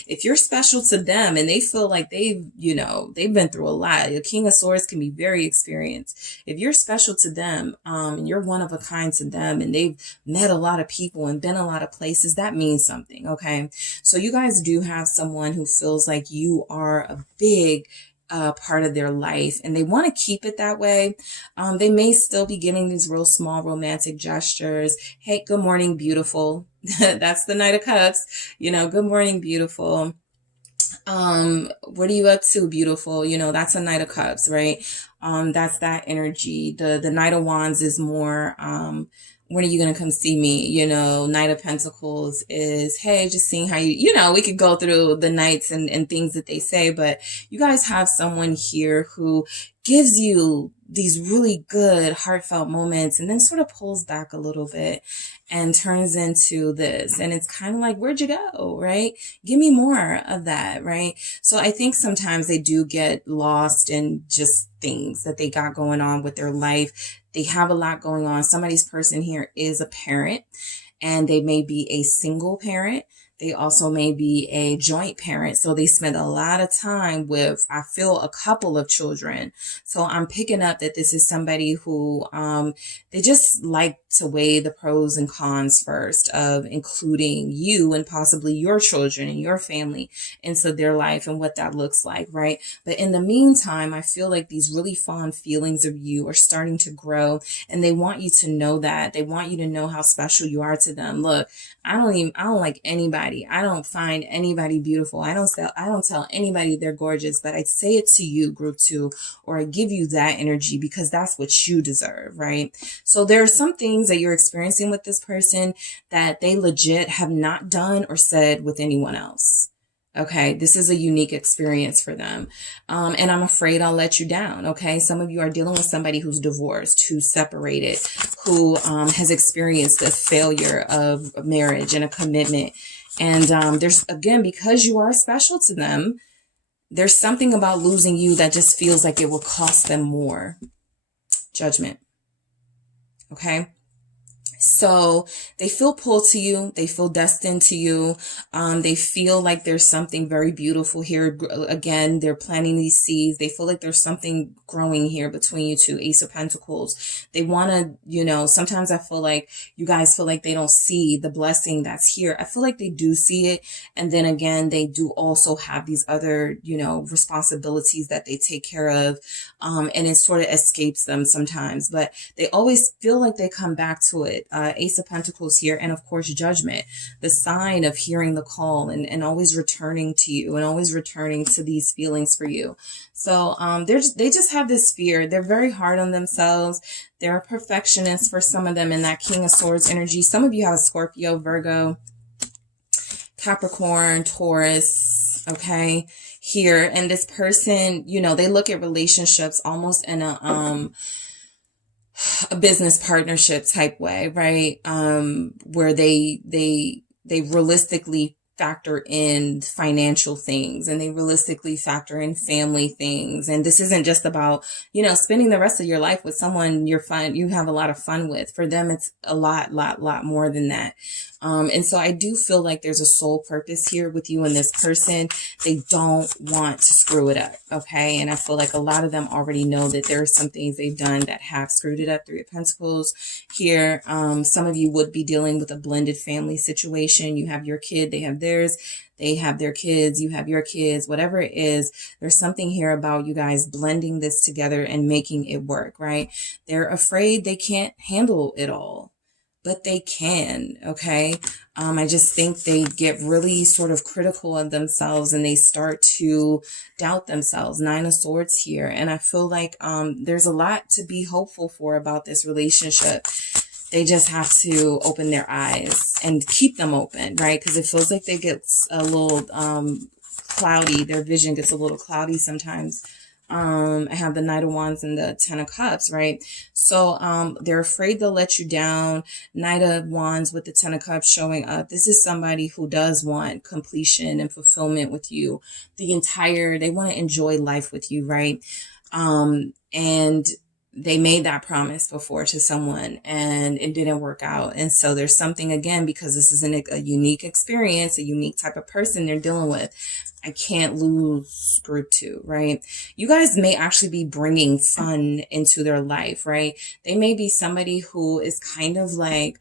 if you're special to them and they feel like they've, you know, they've been through a lot. The King of Swords can be very experienced. If you're special to them, and you're one of a kind to them and they've met a lot of people and been a lot of places, that means something. Okay. So you guys do have someone who feels like you are a big part of their life and they want to keep it that way. They may still be giving these real small romantic gestures. Hey, good morning, beautiful. That's the Knight of Cups. You know, good morning, beautiful. What are you up to, beautiful? You know, that's a Knight of Cups, right? That's that energy. The Knight of Wands is more, when are you going to come see me? You know, Knight of Pentacles is, hey, just seeing how you know, we could go through the nights and things that they say, but you guys have someone here who gives you these really good heartfelt moments and then sort of pulls back a little bit and turns into this. And it's kind of like, where'd you go? Right? Give me more of that. Right? So I think sometimes they do get lost in just things that they got going on with their life. They have a lot going on. Somebody's person here is a parent and they may be a single parent. They also may be a joint parent. So they spend a lot of time with, I feel, a couple of children. So I'm picking up that this is somebody who, they just like to weigh the pros and cons first of including you and possibly your children and your family into their life and what that looks like, right? But in the meantime, I feel like these really fond feelings of you are starting to grow and they want you to know that. They want you to know how special you are to them. Look, I don't like anybody. I don't find anybody beautiful. I don't tell anybody they're gorgeous, but I say it to you, group 2, or I give you that energy because that's what you deserve, right? So there are some things that you're experiencing with this person that they legit have not done or said with anyone else. Okay, this is a unique experience for them. And I'm afraid I'll let you down. Okay, some of you are dealing with somebody who's divorced, who's separated, who has experienced the failure of marriage and a commitment. And there's, again, because you are special to them, there's something about losing you that just feels like it will cost them more. Judgment. Okay. So they feel pulled to you. They feel destined to you. They feel like there's something very beautiful here. Again, they're planting these seeds. They feel like there's something growing here between you two. Ace of Pentacles. They want to, you know, sometimes I feel like you guys feel like they don't see the blessing that's here. I feel like they do see it. And then again, they do also have these other, you know, responsibilities that they take care of. And it sort of escapes them sometimes, but they always feel like they come back to it. Ace of Pentacles here. And of course, Judgment, the sign of hearing the call and always returning to you and always returning to these feelings for you. So, they just have this fear. They're very hard on themselves. They're a perfectionist for some of them in that King of Swords energy. Some of you have a Scorpio, Virgo, Capricorn, Taurus, okay, here. And this person, you know, they look at relationships almost in a business partnership type way, right? Where they realistically factor in financial things, and they realistically factor in family things. And this isn't just about, you know, spending the rest of your life with someone you have a lot of fun with. For them, it's a lot more than that. And so I do feel like there's a soul purpose here with you and this person. They don't want to screw it up. Okay. And I feel like a lot of them already know that there are some things they've done that have screwed it up. Three of Pentacles here. Some of you would be dealing with a blended family situation. You have your kid, they have theirs. They have their kids, you have your kids, whatever it is. There's something here about you guys blending this together and making it work, right? They're afraid they can't handle it all, but they can, okay? I just think they get really sort of critical of themselves and they start to doubt themselves. Nine of Swords here. And I feel like there's a lot to be hopeful for about this relationship. They just have to open their eyes and keep them open, right? Because it feels like they get a little cloudy. Their vision gets a little cloudy sometimes. I have the Knight of Wands and the Ten of Cups, right? So they're afraid they'll let you down. Knight of Wands with the Ten of Cups showing up. This is somebody who does want completion and fulfillment with you. They want to enjoy life with you, right? And they made that promise before to someone and it didn't work out. And so there's something, again, because this is a unique experience, a unique type of person they're dealing with. I can't lose group 2, right? You guys may actually be bringing fun into their life, right? They may be somebody who is kind of like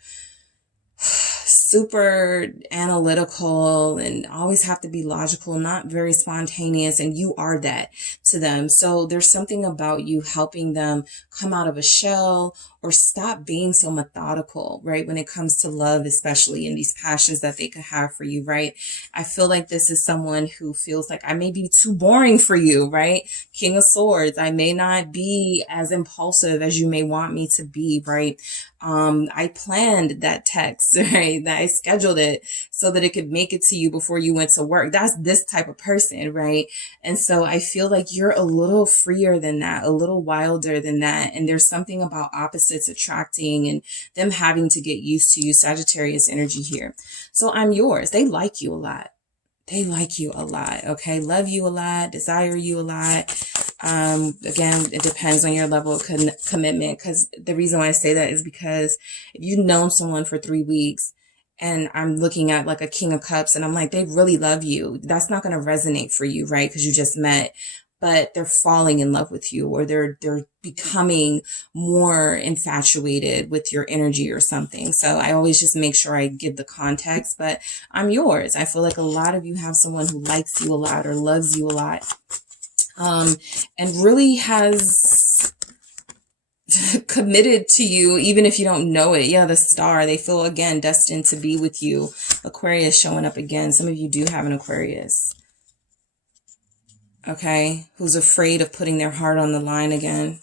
super analytical and always have to be logical, not very spontaneous, and you are that to them. So there's something about you helping them come out of a shell or stop being so methodical, right? When it comes to love, especially in these passions that they could have for you, right? I feel like this is someone who feels like I may be too boring for you, right? King of Swords. I may not be as impulsive as you may want me to be, right? I planned that text, right? That I scheduled it so that it could make it to you before you went to work. That's this type of person, right? And so I feel like you're a little freer than that, a little wilder than that. And there's something about opposites attracting and them having to get used to you. Sagittarius energy here. So I'm yours. They like you a lot. They like you a lot, okay? Love you a lot, desire you a lot. Again, it depends on your level of commitment, because the reason why I say that is because if you've known someone for 3 weeks and I'm looking at like a King of Cups and I'm like, they really love you, that's not going to resonate for you, right? Because you just met. But they're falling in love with you, or they're becoming more infatuated with your energy or something. So I always just make sure I give the context, but I'm yours. I feel like a lot of you have someone who likes you a lot or loves you a lot, and really has committed to you, even if you don't know it. Yeah, the Star, they feel, again, destined to be with you. Aquarius showing up again. Some of you do have an Aquarius. Okay, who's afraid of putting their heart on the line again.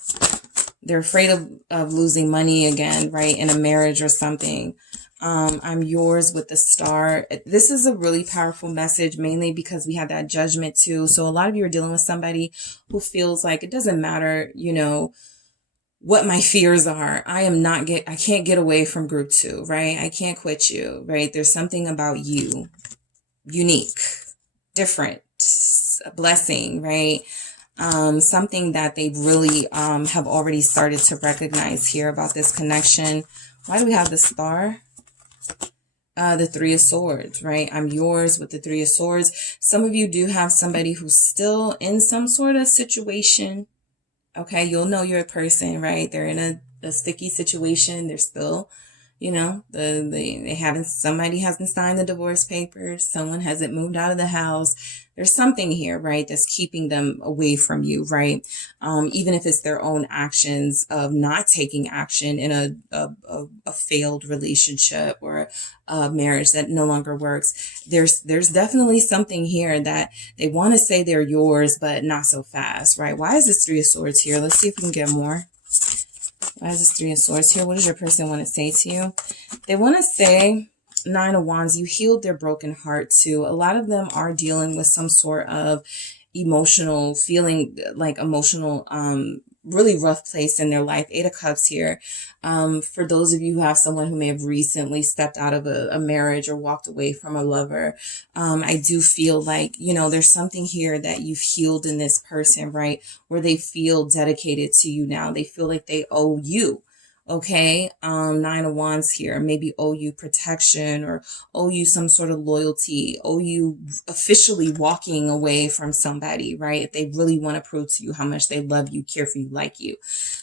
They're afraid of losing money again, right? In a marriage or something. I'm yours with the Star. This is a really powerful message, mainly because we have that Judgment too. So a lot of you are dealing with somebody who feels like it doesn't matter, you know, what my fears are. I can't get away from group 2, right? I can't quit you, right? There's something about you, unique, different, a blessing, right? Something that they really have already started to recognize here about this connection. Why do we have the Star? The Three of Swords, right? I'm yours with the Three of Swords. Some of you do have somebody who's still in some sort of situation. Okay, you'll know your person, right? They're in a sticky situation. They're still, you know, somebody hasn't signed the divorce papers. Someone hasn't moved out of the house. There's something here, right, that's keeping them away from you, right? Even if it's their own actions of not taking action in a failed relationship or a marriage that no longer works. There's definitely something here that they want to say they're yours, but not so fast, right? Why is this Three of Swords here? Let's see if we can get more. Why is this Three of Swords here? What does your person want to say to you? They want to say, Nine of Wands, you healed their broken heart too. A lot of them are dealing with some sort of emotional really rough place in their life. 8 of Cups here. For those of you who have someone who may have recently stepped out of a marriage or walked away from a lover, I do feel like, you know, there's something here that you've healed in this person, right? Where they feel dedicated to you now. They feel like they owe you. Okay, 9 of Wands here, maybe owe you protection or owe you some sort of loyalty, owe you officially walking away from somebody, right? If they really want to prove to you how much they love you, care for you, like you.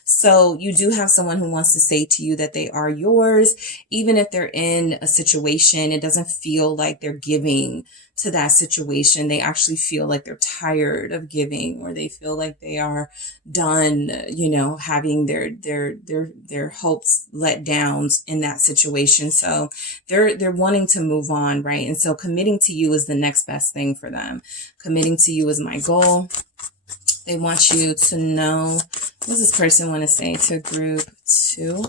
So you do have someone who wants to say to you that they are yours, even if they're in a situation, it doesn't feel like they're giving to that situation. They actually feel like they're tired of giving, or they feel like they are done, you know, having their hopes let down in that situation. So they're wanting to move on, right? And so committing to you is the next best thing for them. Committing to you is my goal. They want you to know. What does this person want to say to group 2?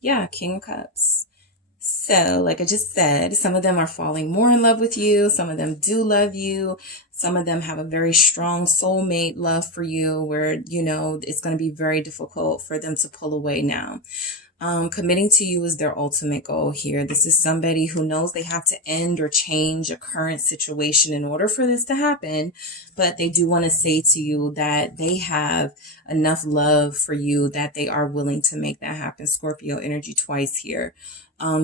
Yeah, King of Cups. So, like I just said, some of them are falling more in love with you. Some of them do love you. Some of them have a very strong soulmate love for you where, you know, it's going to be very difficult for them to pull away now. Committing to you is their ultimate goal here. This is somebody who knows they have to end or change a current situation in order for this to happen. But they do want to say to you that they have enough love for you that they are willing to make that happen. Scorpio energy twice here.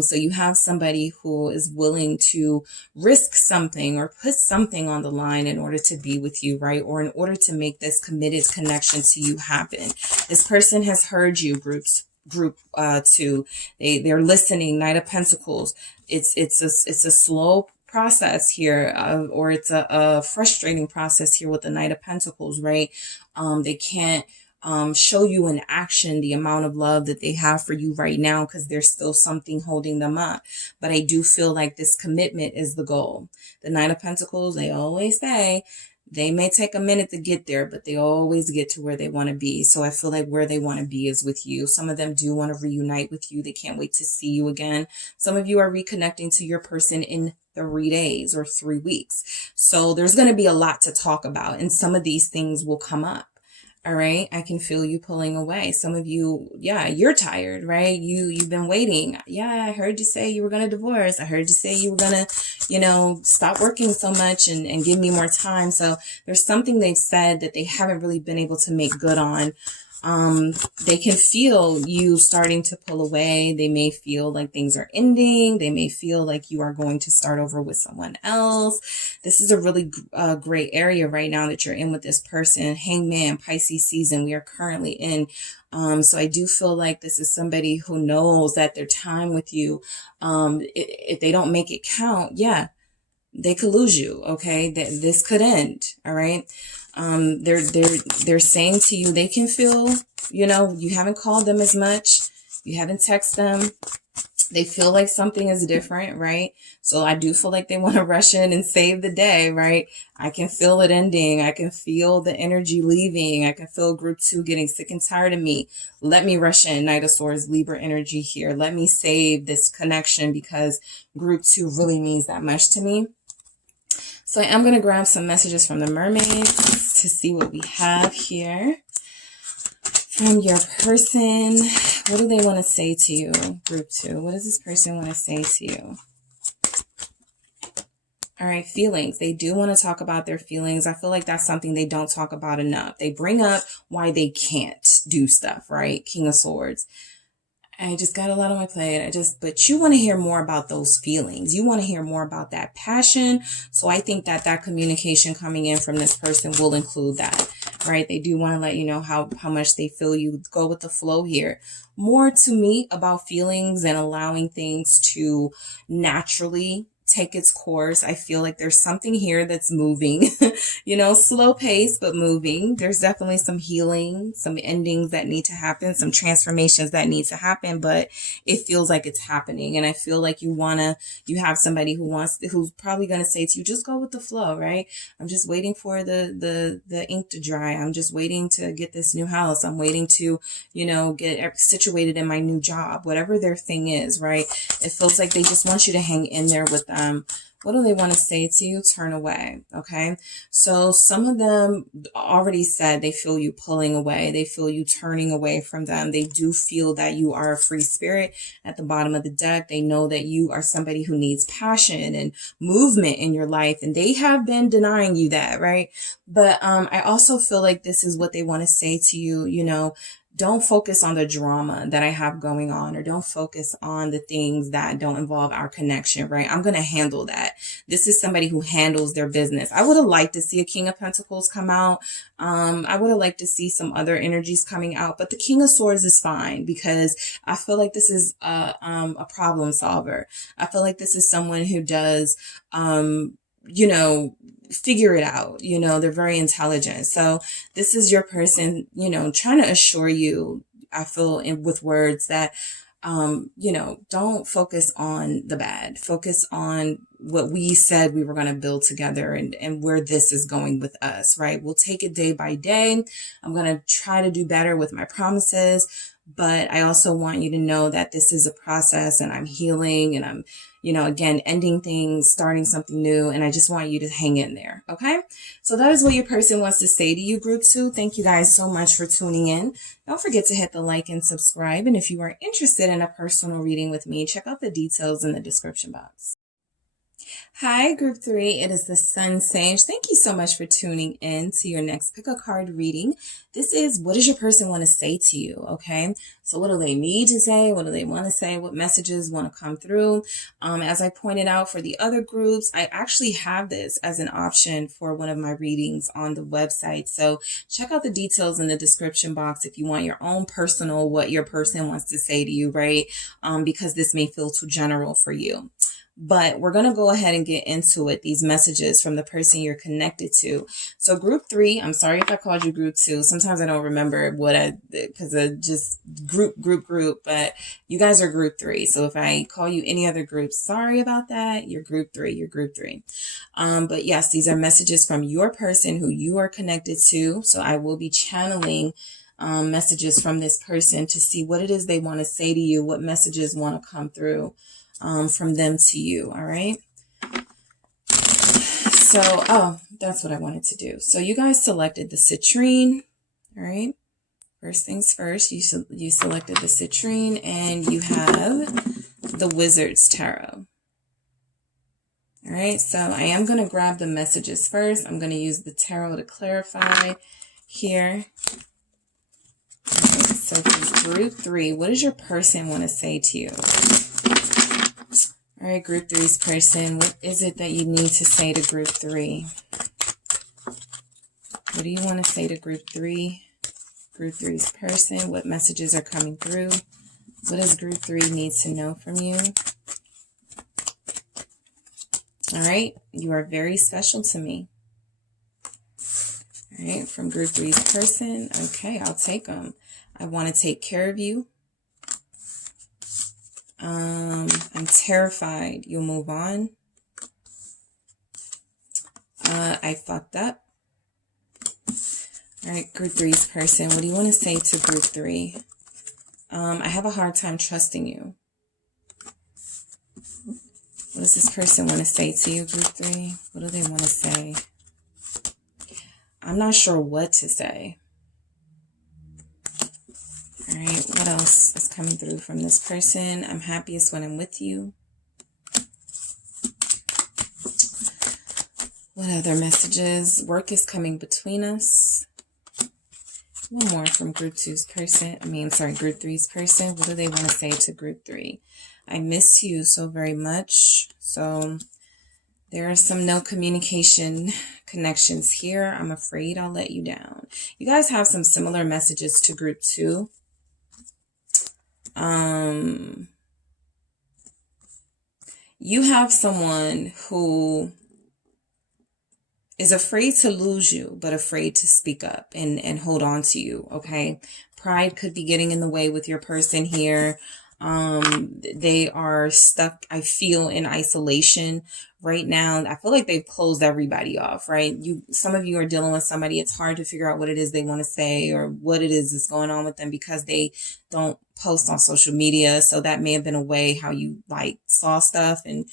So you have somebody who is willing to risk something or put something on the line in order to be with you, right? Or in order to make this committed connection to you happen. This person has heard you, group 2. They're listening. Knight of Pentacles. It's a slow process here, or it's a frustrating process here with the Knight of Pentacles, right? They can't show you in action the amount of love that they have for you right now because there's still something holding them up. But I do feel like this commitment is the goal. The Knight of Pentacles, they always say, they may take a minute to get there, but they always get to where they want to be. So I feel like where they want to be is with you. Some of them do want to reunite with you. They can't wait to see you again. Some of you are reconnecting to your person in 3 days or 3 weeks. So there's going to be a lot to talk about, and some of these things will come up. All right. I can feel you pulling away. Some of you, yeah, you're tired, right? You've been waiting. Yeah, I heard you say you were going to divorce. I heard you say you were going to, you know, stop working so much and give me more time. So there's something they've said that they haven't really been able to make good on. They can feel you starting to pull away. They may feel like things are ending. They may feel like you are going to start over with someone else. This is a really great area right now that you're in with this person. Hangman, Pisces season, we are currently in. So I do feel like this is somebody who knows that their time with you, if they don't make it count, yeah, they could lose you. Okay. That this could end. All right. They're saying to you, they can feel, you know, you haven't called them as much. You haven't texted them. They feel like something is different, right? So I do feel like they want to rush in and save the day, right? I can feel it ending. I can feel the energy leaving. I can feel group 2 getting sick and tired of me. Let me rush in. Knight of Swords, Libra energy here. Let me save this connection because group 2 really means that much to me. So I am going to grab some messages from the mermaids to see what we have here from your person. What do they want to say to you, group 2? What does this person want to say to you? All right, feelings. They do want to talk about their feelings. I feel like that's something they don't talk about enough. They bring up why they can't do stuff, right? King of Swords. I just got a lot on my plate. But you want to hear more about those feelings. You want to hear more about that passion. So I think that communication coming in from this person will include that, right? They do want to let you know how much they feel you. Go with the flow here. More to me about feelings and allowing things to naturally take its course. I feel like there's something here that's moving, you know, slow pace, but moving. There's definitely some healing, some endings that need to happen, some transformations that need to happen, but it feels like it's happening. And I feel like you have somebody who's probably going to say to you, just go with the flow, right? I'm just waiting for the ink to dry. I'm just waiting to get this new house. I'm waiting to, you know, get situated in my new job, whatever their thing is, right? It feels like they just want you to hang in there with them. What do they want to say to you? Turn away. Okay. So some of them already said they feel you pulling away. They feel you turning away from them. They do feel that you are a free spirit at the bottom of the deck. They know that you are somebody who needs passion and movement in your life. And they have been denying you that, right? But I also feel like this is what they want to say to you. You know, don't focus on the drama that I have going on, or don't focus on the things that don't involve our connection, right? I'm going to handle that. This is somebody who handles their business. I would have liked to see a King of Pentacles come out. I would have liked to see some other energies coming out, but the King of Swords is fine because I feel like this is a problem solver. I feel like this is someone who does, you know, figure it out. You know, they're very intelligent. So this is your person, you know, trying to assure you, I feel with words that, you know, don't focus on the bad, focus on what we said we were going to build together, and where this is going with us, right? We'll take it day by day. I'm going to try to do better with my promises, but I also want you to know that this is a process, and I'm healing, and I'm, you know, again, ending things, starting something new. And I just want you to hang in there. Okay. So that is what your person wants to say to you, group 2. Thank you guys so much for tuning in. Don't forget to hit the like and subscribe. And if you are interested in a personal reading with me, check out the details in the description box. Hi, Group 3. It is the SunSage. Thank you so much for tuning in to your next pick a card reading. This is, what does your person want to say to you? Okay. So what do they need to say? What do they want to say? What messages want to come through? As I pointed out for the other groups, I actually have this as an option for one of my readings on the website. So check out the details in the description box if you want your own personal, what your person wants to say to you, right? Because this may feel too general for you. But we're going to go ahead and get into it. These messages from the person you're connected to. So group 3, I'm sorry if I called you group 2. Sometimes I don't remember what I did because I just group, but you guys are group 3. So if I call you any other group, sorry about that. You're group 3. You're group 3. But yes, these are messages from your person who you are connected to. So I will be channeling messages from this person to see what it is they want to say to you, what messages want to come through from them to you. All right. So, oh, that's what I wanted to do. So you guys selected the citrine. All right. First things first, you selected the citrine, and you have the Wizard's Tarot. All right. So I am going to grab the messages first. I'm going to use the tarot to clarify here. All right, so for group 3, what does your person want to say to you? All right, group 3's person, what is it that you need to say to group 3? What do you want to say to group 3? Group 3's person, what messages are coming through? What does group 3 need to know from you? All right, you are very special to me. All right, from group 3's person, okay, I'll take them. I want to take care of you. I'm terrified you'll move on. I fucked up. All right, group 3's person, what do you want to say to group 3? I have a hard time trusting you. What does this person want to say to you, group 3? What do they want to say? I'm not sure what to say. All right, what else is coming through from this person? I'm happiest when I'm with you. What other messages? Work is coming between us. One more from group 2's person. Group 3's person. What do they want to say to group 3? I miss you so very much. So there are some no communication connections here. I'm afraid I'll let you down. You guys have some similar messages to group 2. You have someone who is afraid to lose you, but afraid to speak up and hold on to you. Okay. Pride could be getting in the way with your person here. They are stuck, I feel, in isolation right now. I feel like they've closed everybody off, right? Some of you are dealing with somebody. It's hard to figure out what it is they want to say or what it is that's going on with them because they don't post on social media. So that may have been a way how you saw stuff and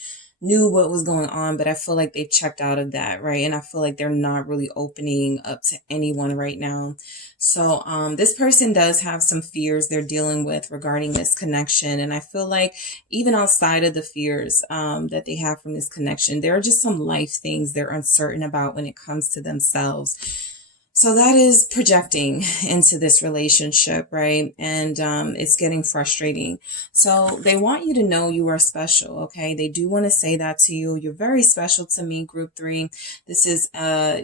knew what was going on, but I feel like they checked out of that, right? And I feel like they're not really opening up to anyone right now. So this person does have some fears they're dealing with regarding this connection. And I feel like even outside of the fears that they have from this connection, there are just some life things they're uncertain about when it comes to themselves. So that is projecting into this relationship, right? And it's getting frustrating. So they want you to know you are special, okay? They do want to say that to you. You're very special to me, group 3. This is,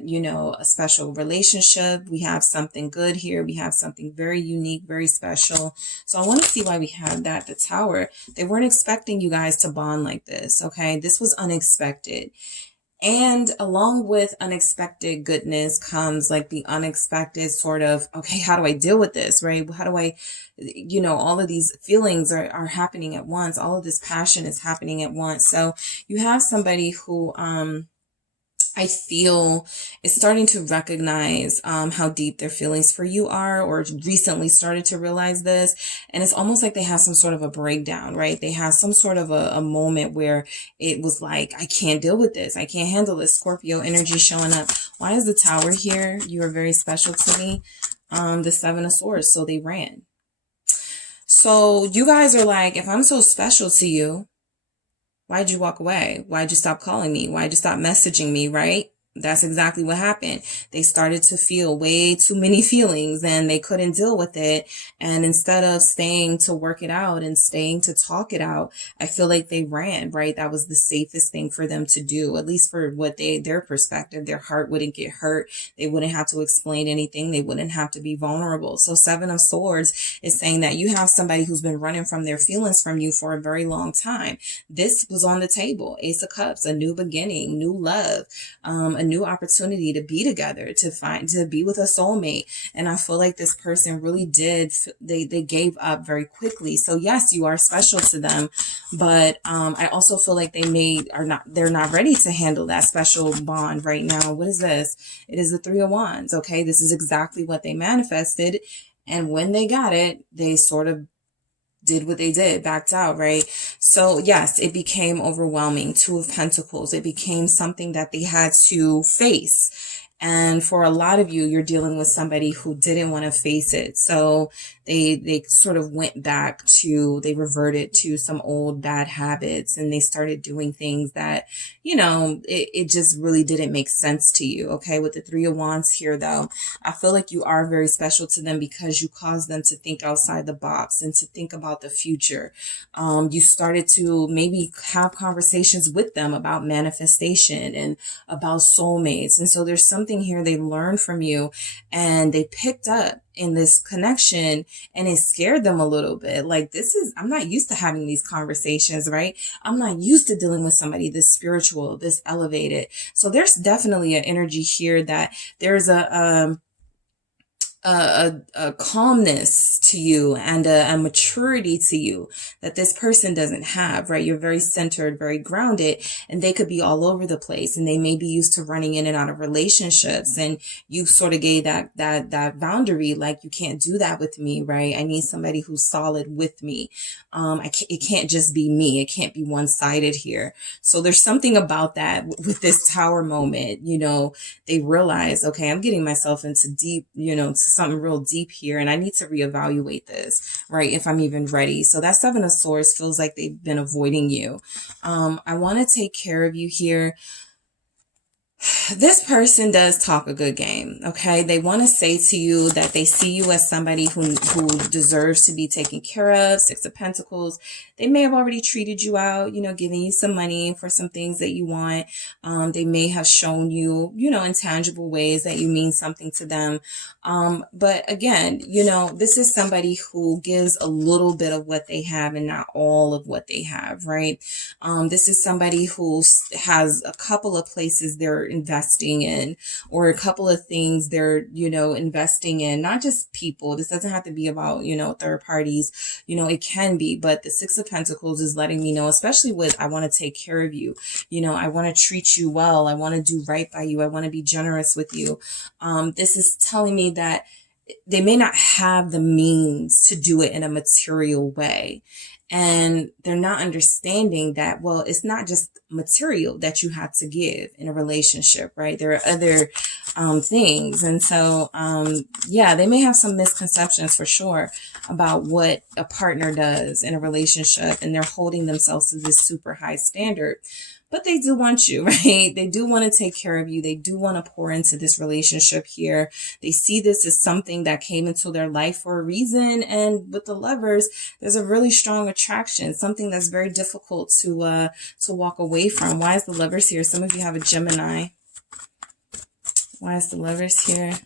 you know, a special relationship. We have something good here. We have something very unique, very special. So I want to see why we have that. The Tower. They weren't expecting you guys to bond like this, okay? This was unexpected. And along with unexpected goodness comes like the unexpected sort of, okay, how do I deal with this, right? How do I, you know, all of these feelings are happening at once. All of this passion is happening at once. So you have somebody who, I feel is starting to recognize how deep their feelings for you are, or recently started to realize this. And it's almost like they have some sort of a breakdown, right? They have some sort of a moment where it was like, I can't deal with this. I can't handle this. Scorpio energy showing up. Why is the Tower here? You are very special to me. The 7 of Swords. So they ran. So you guys are like, if I'm so special to you, why'd you walk away? Why'd you stop calling me? Why'd you stop messaging me, right? That's exactly what happened. They started to feel way too many feelings and they couldn't deal with it. And instead of staying to work it out and staying to talk it out, I feel like they ran, right? That was the safest thing for them to do, at least for what their perspective. Their heart wouldn't get hurt. They wouldn't have to explain anything. They wouldn't have to be vulnerable. So 7 of Swords is saying that you have somebody who's been running from their feelings from you for a very long time. This was on the table. Ace of Cups, a new beginning, new love, a new opportunity to be together, to be with a soulmate. And I feel like this person really did, they gave up very quickly. So yes, you are special to them, but I also feel like they're not ready to handle that special bond right now. What is this? It is the 3 of Wands. Okay, this is exactly what they manifested. And when they got it, they sort of did what they did, backed out, right? So yes, it became overwhelming. 2 of Pentacles. It became something that they had to face. And for a lot of you, you're dealing with somebody who didn't want to face it. So they sort of went back to, they reverted to some old bad habits and they started doing things that, you know, it just really didn't make sense to you. Okay. With the 3 of Wands here though, I feel like you are very special to them because you caused them to think outside the box and to think about the future. You started to maybe have conversations with them about manifestation and about soulmates. And so there's something here they learned from you and they picked up in this connection and it scared them a little bit. Like, I'm not used to having these conversations, right? I'm not used to dealing with somebody this spiritual, this elevated. So there's definitely an energy here that there's a calmness to you and a maturity to you that this person doesn't have, right? You're very centered, very grounded, and they could be all over the place and they may be used to running in and out of relationships. And you sort of gave that boundary, like, you can't do that with me, right? I need somebody who's solid with me. It can't just be me. It can't be one-sided here. So there's something about that with this Tower moment. You know, they realize, okay, I'm getting myself into deep, you know, something real deep here and I need to reevaluate this, right? If I'm even ready. So that 7 of Swords feels like they've been avoiding you. I want to take care of you here. This person does talk a good game, okay? They want to say to you that they see you as somebody who deserves to be taken care of. 6 of Pentacles. They may have already treated you out, you know, giving you some money for some things that you want. They may have shown you, you know, in tangible ways that you mean something to them. But again, you know, this is somebody who gives a little bit of what they have and not all of what they have, right? This is somebody who has a couple of places they're investing in, or a couple of things they're, you know, investing in, not just people. This doesn't have to be about, you know, third parties, you know, it can be, but the 6 of Pentacles is letting me know, especially with, I want to take care of you. You know, I want to treat you well. I want to do right by you. I want to be generous with you. This is telling me that they may not have the means to do it in a material way. And they're not understanding that, well, it's not just material that you have to give in a relationship, right? There are other things. And so, yeah, they may have some misconceptions for sure about what a partner does in a relationship, and they're holding themselves to this super high standard. But they do want you, right? They do want to take care of you. They do want to pour into this relationship here. They see this as something that came into their life for a reason. And with the Lovers, there's a really strong attraction, something that's very difficult to walk away from. Why is the Lovers here? Some of you have a Gemini. Why is the Lovers here?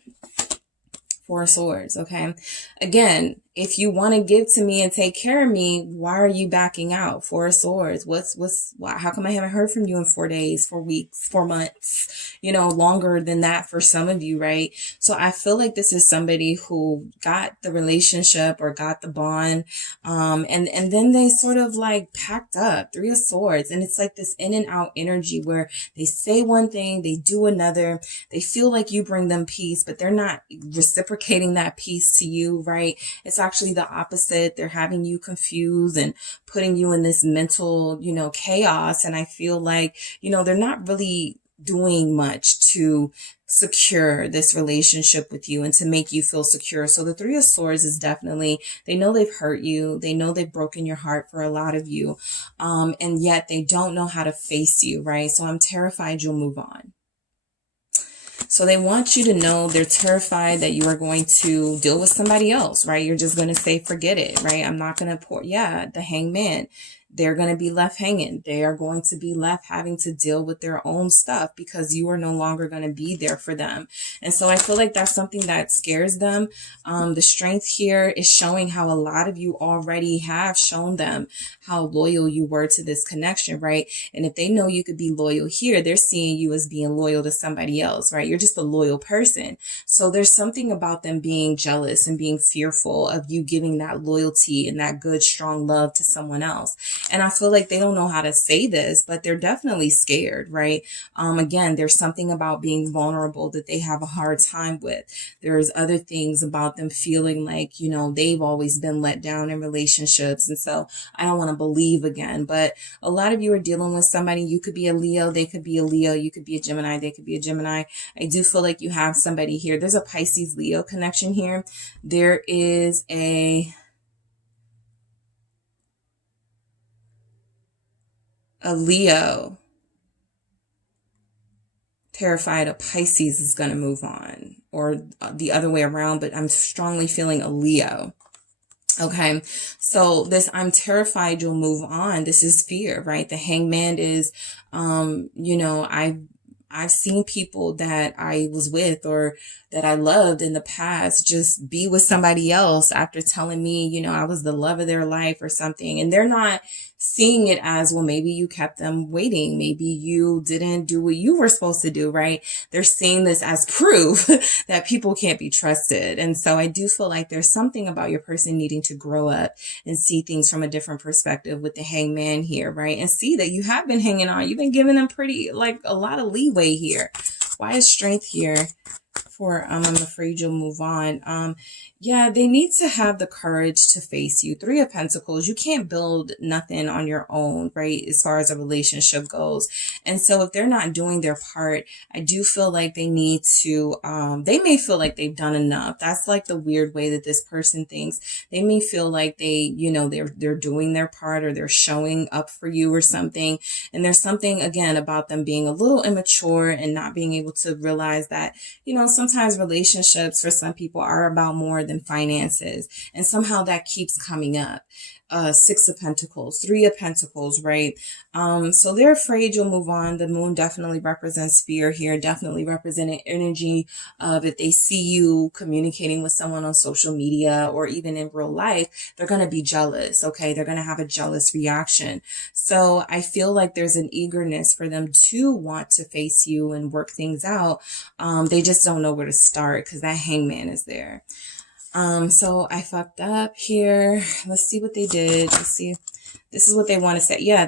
Four of Swords, okay? Again, if you want to give to me and take care of me, why are you backing out? Four of Swords. Why? How come I haven't heard from you in 4 days, 4 weeks, 4 months, longer than that for some of you, right? So I feel like this is somebody who got the relationship or got the bond, and then they sort of like packed up. Three of Swords. And it's like this in and out energy where they say one thing, they do another. They feel like you bring them peace, but they're not reciprocating that peace to you, right? It's actually the opposite. They're having you confused and putting you in this mental, chaos. And I feel like, they're not really doing much to secure this relationship with you and to make you feel secure. So the Three of Swords is definitely, they know they've hurt you. They know they've broken your heart for a lot of you. And yet they don't know how to face you, right? So I'm terrified you'll move on. So they want you to know they're terrified that you are going to deal with somebody else, right? You're just going to say, forget it, right? I'm not going to the Hangman. They're going to be left hanging. They are going to be left having to deal with their own stuff because you are no longer going to be there for them. And so I feel like that's something that scares them. The strength here is showing how a lot of you already have shown them how loyal you were to this connection, right? And if they know you could be loyal here, they're seeing you as being loyal to somebody else, right? You're just a loyal person. So there's something about them being jealous and being fearful of you giving that loyalty and that good, strong love to someone else. And I feel like they don't know how to say this, but they're definitely scared, right? Again, there's something about being vulnerable that they have a hard time with. There's other things about them feeling like, they've always been let down in relationships. And so I don't want to believe again, but a lot of you are dealing with somebody. You could be a Leo. They could be a Leo. You could be a Gemini. They could be a Gemini. I do feel like you have somebody here. There's a Pisces Leo connection here. There is a Leo terrified a Pisces is going to move on, or the other way around, but I'm strongly feeling a Leo. Okay, so this I'm terrified you'll move on. This is fear, right? The Hangman is, I've seen people that I was with or that I loved in the past just be with somebody else after telling me, I was the love of their life or something. And they're not seeing it as, well, maybe you kept them waiting. Maybe you didn't do what you were supposed to do, right? They're seeing this as proof that people can't be trusted. And so I do feel like there's something about your person needing to grow up and see things from a different perspective with the Hangman here, right? And see that you have been hanging on. You've been giving them a lot of leeway here. Why is strength here? For I'm afraid you'll move on. Yeah, they need to have the courage to face you. Three of Pentacles, you can't build nothing on your own, right? As far as a relationship goes. And so if they're not doing their part, I do feel like they need to, they may feel like they've done enough. That's like the weird way that this person thinks. They may feel like they, they're doing their part or they're showing up for you or something. And there's something, again, about them being a little immature and not being able to realize that, sometimes relationships for some people are about more than finances. And somehow that keeps coming up. Six of Pentacles, Three of Pentacles, right? So they're afraid you'll move on. The moon definitely represents fear here, definitely representing energy of if they see you communicating with someone on social media or even in real life, they're going to be jealous, okay? They're going to have a jealous reaction. So I feel like there's an eagerness for them to want to face you and work things out. They just don't know where to start because that Hangman is there. So I fucked up here. Let's see what they did. Let's see. This is what they want to say. Yeah,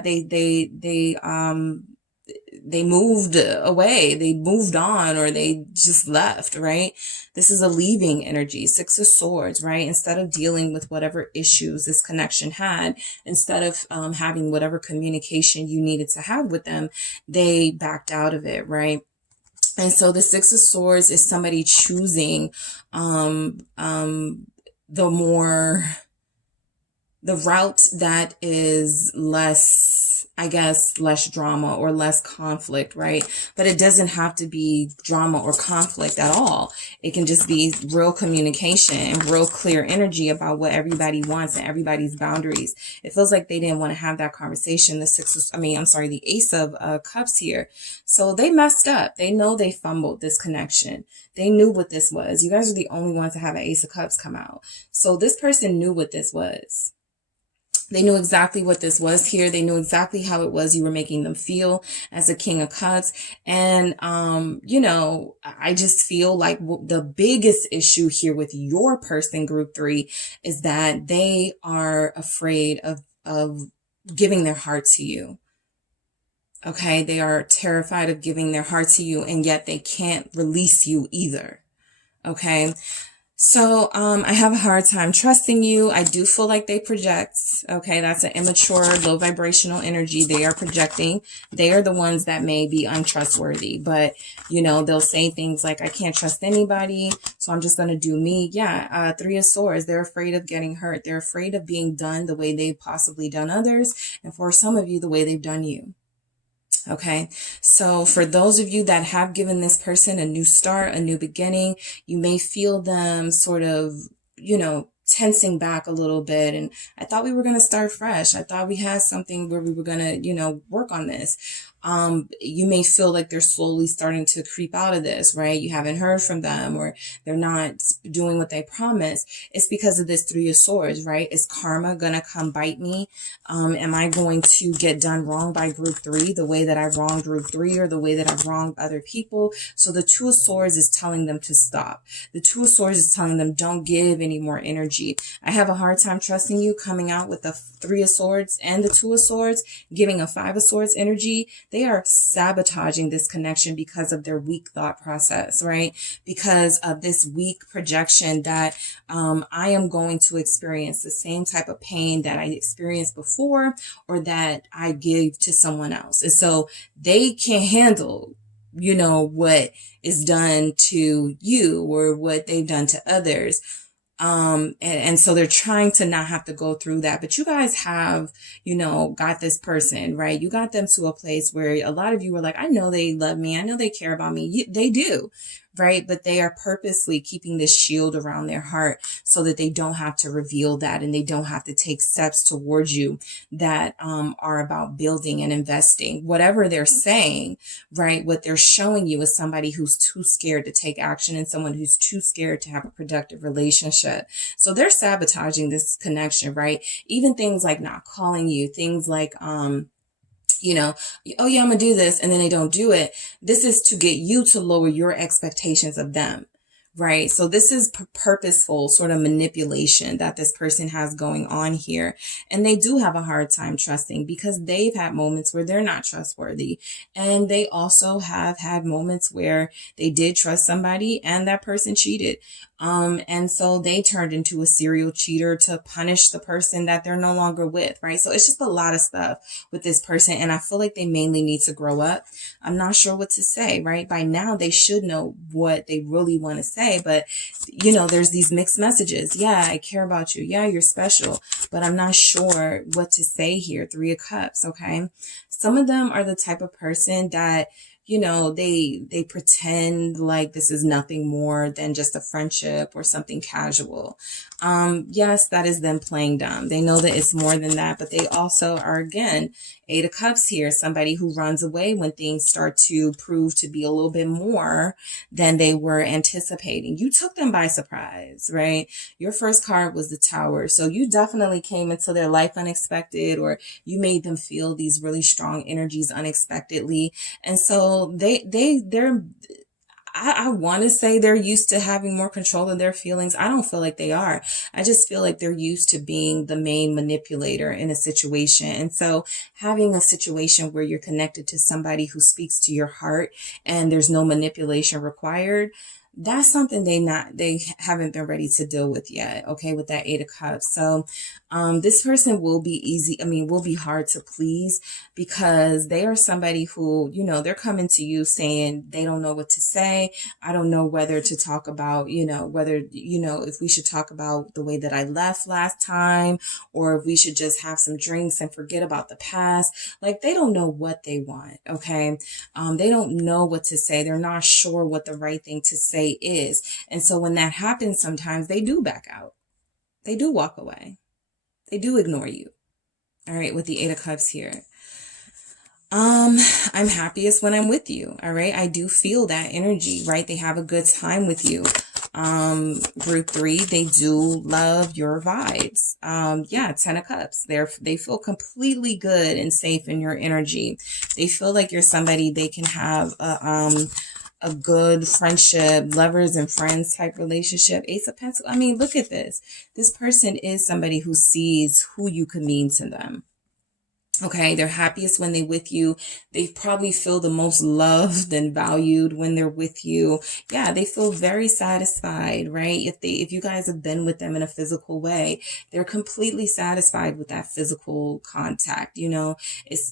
they moved away, they moved on, or they just left, right? This is a leaving energy, Six of Swords, right? Instead of dealing with whatever issues this connection had, instead of having whatever communication you needed to have with them, they backed out of it, right? And so the Six of Swords is somebody choosing the route that is less, I guess, less drama or less conflict, right? But it doesn't have to be drama or conflict at all. It can just be real communication and real clear energy about what everybody wants and everybody's boundaries. It feels like they didn't want to have that conversation. The Ace of Cups here. So they messed up. They know they fumbled this connection. They knew what this was. You guys are the only ones to have an Ace of Cups come out. So this person knew what this was. They knew exactly what this was here. They knew exactly how it was you were making them feel as a King of Cups. And, I just feel like the biggest issue here with your person, group 3, is that they are afraid of giving their heart to you. Okay. They are terrified of giving their heart to you, and yet they can't release you either. Okay. So, I have a hard time trusting you. I do feel like they project. Okay. That's an immature, low vibrational energy. They are projecting. They are the ones that may be untrustworthy, but they'll say things like, I can't trust anybody, so I'm just going to do me. Yeah. Three of Swords. They're afraid of getting hurt. They're afraid of being done the way they've possibly done others. And for some of you, the way they've done you. Okay. So for those of you that have given this person a new start, a new beginning, you may feel them sort of, tensing back a little bit. And I thought we were going to start fresh. I thought we had something where we were going to, work on this. You may feel like they're slowly starting to creep out of this, right? You haven't heard from them, or they're not doing what they promised. It's because of this Three of Swords, right? Is karma going to come bite me? Am I going to get done wrong by group 3, the way that I wronged group 3, or the way that I've wronged other people? So the Two of Swords is telling them to stop. The Two of Swords is telling them, don't give any more energy. I have a hard time trusting you, coming out with the Three of Swords and the Two of Swords, giving a Five of Swords energy. They are sabotaging this connection because of their weak thought process, right? Because of this weak projection that I am going to experience the same type of pain that I experienced before, or that I give to someone else. And so they can't handle what is done to you or what they've done to others. And so they're trying to not have to go through that. But you guys have, got this person, right? You got them to a place where a lot of you were like, I know they love me. I know they care about me. They do, right? But they are purposely keeping this shield around their heart so that they don't have to reveal that, and they don't have to take steps towards you that are about building and investing. Whatever they're saying, right? What they're showing you is somebody who's too scared to take action, and someone who's too scared to have a productive relationship. So they're sabotaging this connection, right? Even things like not calling you, things like, oh yeah, I'm gonna do this, and then they don't do it. This is to get you to lower your expectations of them, right? So this is purposeful sort of manipulation that this person has going on here. And they do have a hard time trusting because they've had moments where they're not trustworthy. And they also have had moments where they did trust somebody and that person cheated. And so they turned into a serial cheater to punish the person that they're no longer with, right? So it's just a lot of stuff with this person. And I feel like they mainly need to grow up. I'm not sure what to say, right? By now they should know what they really want to say, but there's these mixed messages. Yeah, I care about you. Yeah, you're special, but I'm not sure what to say here. Three of Cups. Okay. Some of them are the type of person that, they pretend like this is nothing more than just a friendship or something casual. Yes, that is them playing dumb. They know that it's more than that, but they also are, again, Eight of Cups here, somebody who runs away when things start to prove to be a little bit more than they were anticipating. You took them by surprise, right? Your first card was the Tower. So you definitely came into their life unexpected, or you made them feel these really strong energies unexpectedly. And so they're I want to say they're used to having more control of their feelings. I don't feel like they are. I just feel like they're used to being the main manipulator in a situation. And so having a situation where you're connected to somebody who speaks to your heart and there's no manipulation required, that's something they haven't been ready to deal with yet. Okay, with that 8 of Cups. So this person will be hard to please, because they are somebody who, you know, they're coming to you saying they don't know what to say. I don't know whether to talk about, if we should talk about the way that I left last time, or if we should just have some drinks and forget about the past. Like, they don't know what they want. Okay. They don't know what to say. They're not sure what the right thing to say is. And so when that happens, sometimes they do back out. They do walk away. They do ignore you. All right, with the 8 of Cups here. I'm happiest when I'm with you. All right. I do feel that energy, right? They have a good time with you. Group 3, they do love your vibes. 10 of Cups. They feel completely good and safe in your energy. They feel like you're somebody they can have a good friendship, lovers and friends type relationship. Ace of Pentacles. I mean, look at this. This person is somebody who sees who you could mean to them. Okay, they're happiest when they're with you. They probably feel the most loved and valued when they're with you. Yeah, they feel very satisfied, right? If you guys have been with them in a physical way, they're completely satisfied with that physical contact. You know,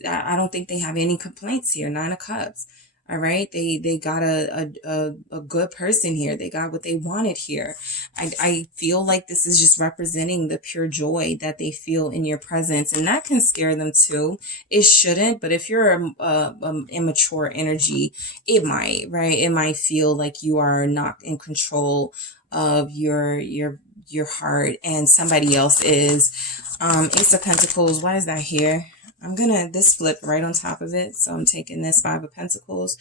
I don't think they have any complaints here. 9 of Cups. All right. They got a good person here. They got what they wanted here. I feel like this is just representing the pure joy that they feel in your presence, and that can scare them too. It shouldn't, but if you're a immature energy, it might, right? It might feel like you are not in control of your heart and somebody else is. Ace of Pentacles. Why is that here? This flip right on top of it. So I'm taking this 5 of Pentacles.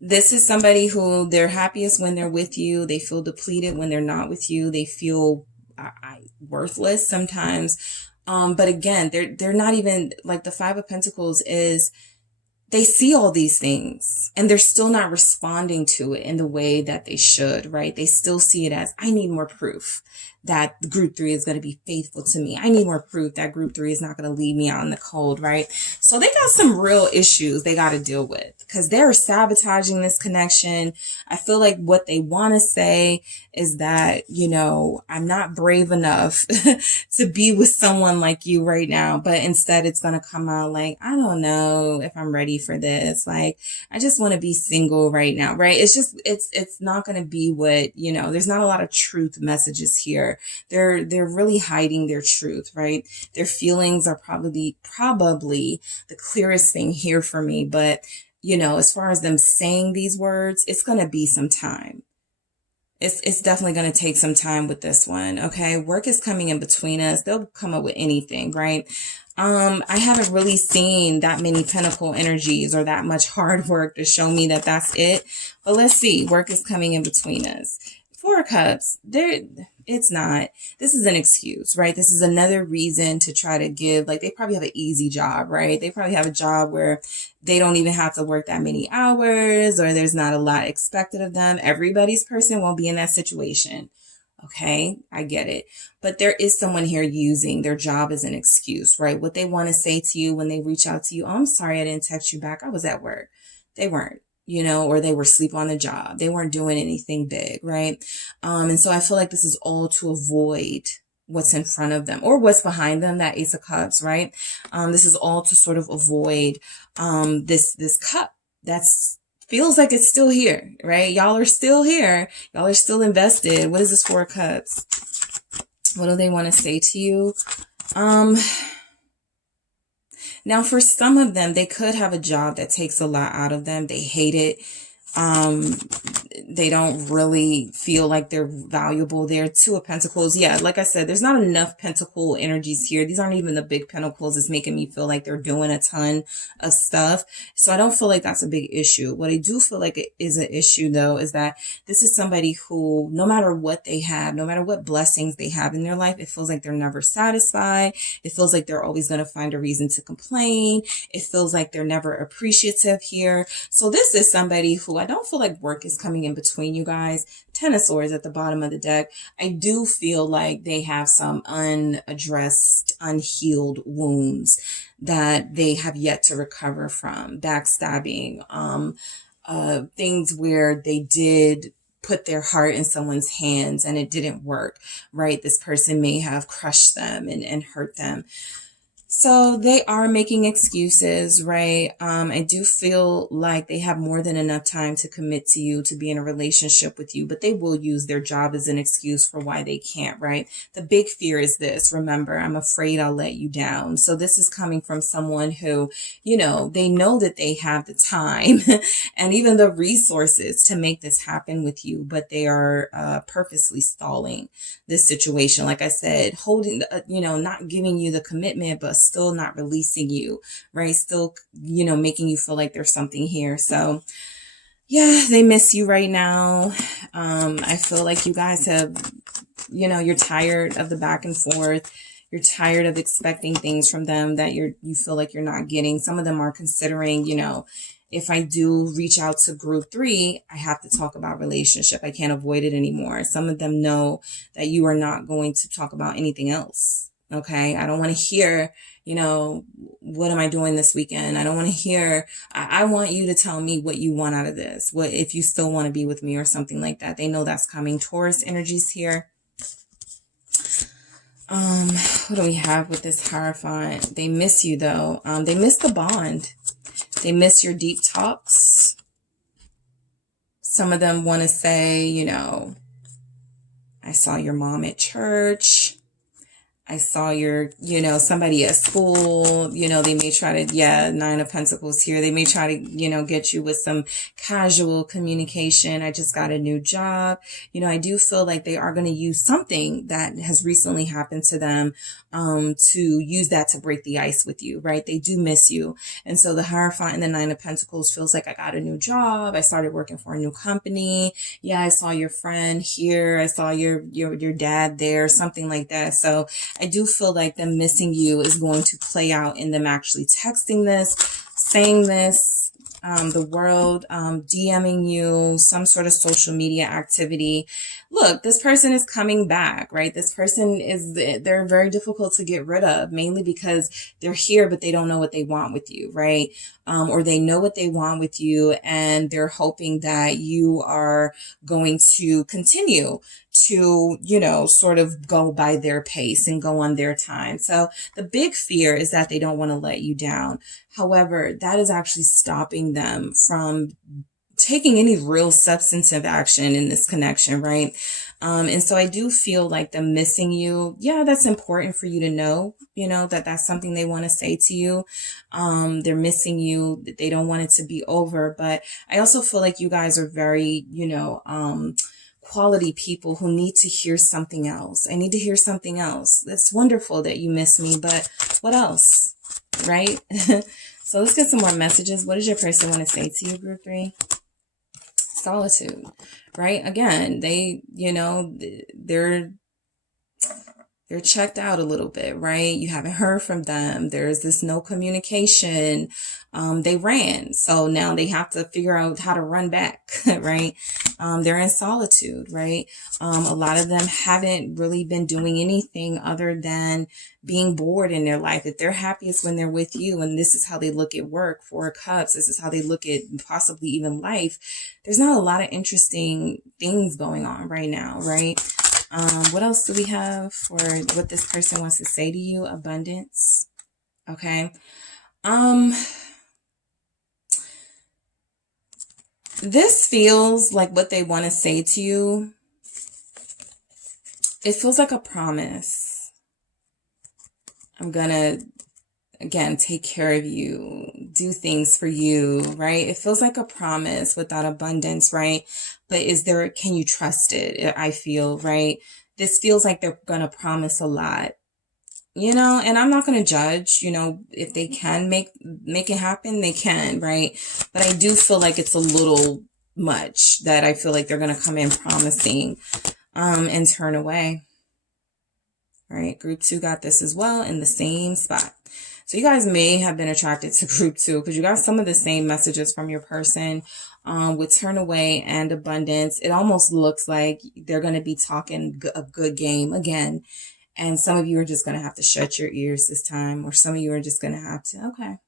This is somebody who they're happiest when they're with you. They feel depleted when they're not with you. They feel worthless sometimes. But again, they're not even, like, the 5 of Pentacles is, they see all these things and they're still not responding to it in the way that they should, right? They still see it as, I need more proof that group 3 is going to be faithful to me. I need more proof that group 3 is not going to leave me out in the cold, right? So they got some real issues they got to deal with, because they're sabotaging this connection. I feel like what they want to say is that, I'm not brave enough to be with someone like you right now. But instead it's going to come out like, I don't know if I'm ready for this. Like, I just want to be single right now, right? It's just, it's not going to be what, there's not a lot of truth messages here. They're really hiding their truth, right? Their feelings are probably the clearest thing here for me. But, as far as them saying these words, it's going to be some time. It's definitely going to take some time with this one. Okay. Work is coming in between us. They'll come up with anything, right? I haven't really seen that many pentacle energies or that much hard work to show me that that's it. But let's see. Work is coming in between us. 4 of Cups. It's not. This is an excuse, right? This is another reason to try to give, like, they probably have an easy job, right? They probably have a job where they don't even have to work that many hours, or there's not a lot expected of them. Everybody's person won't be in that situation. Okay, I get it. But there is someone here using their job as an excuse, right? What they want to say to you when they reach out to you, oh, I'm sorry I didn't text you back. I was at work. They weren't. Or they were asleep on the job. They weren't doing anything big, right? And so I feel like this is all to avoid what's in front of them or what's behind them, that Ace of Cups, right? This is all to sort of avoid this cup that's feels like it's still here, right? Y'all are still here. Y'all are still invested. What is this 4 of Cups? What do they want to say to you? Now, for some of them, they could have a job that takes a lot out of them. They hate it. They don't really feel like they're valuable there. Two of Pentacles. Yeah, like I said, there's not enough Pentacle energies here. These aren't even the big Pentacles. It's making me feel like they're doing a ton of stuff. So I don't feel like that's a big issue. What I do feel like it is an issue, though, is that this is somebody who, no matter what they have, no matter what blessings they have in their life, it feels like they're never satisfied. It feels like they're always going to find a reason to complain. It feels like they're never appreciative here. So this is somebody who I don't feel like work is coming in between you guys. Ten of Swords at the bottom of the deck. I do feel like they have some unaddressed, unhealed wounds that they have yet to recover from. Backstabbing, things where they did put their heart in someone's hands and it didn't work, right? This person may have crushed them and hurt them. So they are making excuses, right? I do feel like they have more than enough time to commit to you, to be in a relationship with you, but they will use their job as an excuse for why they can't, right? The big fear is this. Remember, I'm afraid I'll let you down. So this is coming from someone who, you know that they have the time and even the resources to make this happen with you, but they are purposely stalling this situation. Like I said, holding, not giving you the commitment, but still not releasing you, right? Still, making you feel like there's something here. So yeah, they miss you right now. I feel like you guys have, you're tired of the back and forth. You're tired of expecting things from them that you feel like you're not getting. Some of them are considering, if I do reach out to group 3, I have to talk about relationship. I can't avoid it anymore. Some of them know that you are not going to talk about anything else. Okay. I don't want to hear, what am I doing this weekend? I don't want to hear, I want you to tell me what you want out of this. What, if you still want to be with me or something like that. They know that's coming. Taurus energies here. What do we have with this Hierophant? They miss you though. They miss the bond. They miss your deep talks. Some of them want to say, I saw your mom at church. I saw your, somebody at school, they may try to, Nine of Pentacles here. They may try to, get you with some casual communication. I just got a new job. I do feel like they are going to use something that has recently happened to them, to use that to break the ice with you, right? They do miss you. And so the Hierophant and the Nine of Pentacles feels like I got a new job. I started working for a new company. Yeah, I saw your friend here. I saw your dad there, something like that. So I do feel like them missing you is going to play out in them actually texting this, saying this, the world, DMing you, some sort of social media activity. Look, this person is coming back, right? This person they're very difficult to get rid of, mainly because they're here, but they don't know what they want with you, right? Or they know what they want with you and they're hoping that you are going to continue to, sort of go by their pace and go on their time. So the big fear is that they don't want to let you down. However, that is actually stopping them from taking any real substantive action in this connection, right? And so I do feel like them missing you. Yeah, that's important for you to know, that that's something they want to say to you. They're missing you. They don't want it to be over. But I also feel like you guys are very, quality people who need to hear something else. I need to hear something else. It's wonderful that you miss me, but what else, right? So let's get some more messages. What does your person want to say to you, group 3? Solitude, right? Again, they're checked out a little bit, right? You haven't heard from them. There's this no communication. They ran. So now they have to figure out how to run back, right? They're in solitude, right? A lot of them haven't really been doing anything other than being bored in their life. If they're happiest when they're with you, and this is how they look at work, 4 of Cups, this is how they look at possibly even life. There's not a lot of interesting things going on right now, right? What else do we have for what this person wants to say to you? Abundance. Okay. This feels like what they want to say to you. It feels like a promise. I'm gonna, again, take care of you, do things for you, right? It feels like a promise with that abundance, right? But can you trust it? I feel, right? This feels like they're going to promise a lot, you know, and I'm not going to judge, you know, if they can make it happen, they can, right? But I do feel like it's a little much, that I feel like they're going to come in promising, and turn away. All right. Group 2 got this as well in the same spot. So you guys may have been attracted to group 2 because you got some of the same messages from your person, with turn away and abundance. It almost looks like they're going to be talking a good game again. And some of you are just going to have to shut your ears this time, or some of you are just going to have to, okay,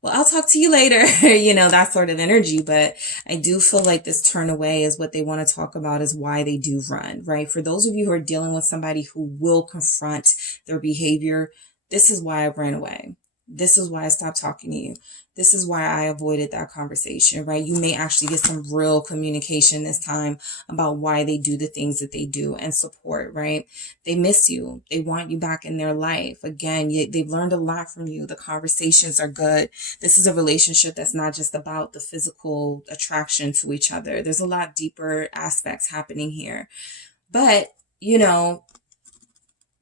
well, I'll talk to you later, you know, that sort of energy. But I do feel like this turn away is what they want to talk about, is why they do run, right? For those of you who are dealing with somebody who will confront their behavior, this is why I ran away. This is why I stopped talking to you. This is why I avoided that conversation, right? You may actually get some real communication this time about why they do the things that they do, and support, right? They miss you. They want you back in their life. Again, they've learned a lot from you. The conversations are good. This is a relationship that's not just about the physical attraction to each other. There's a lot deeper aspects happening here. But, you know,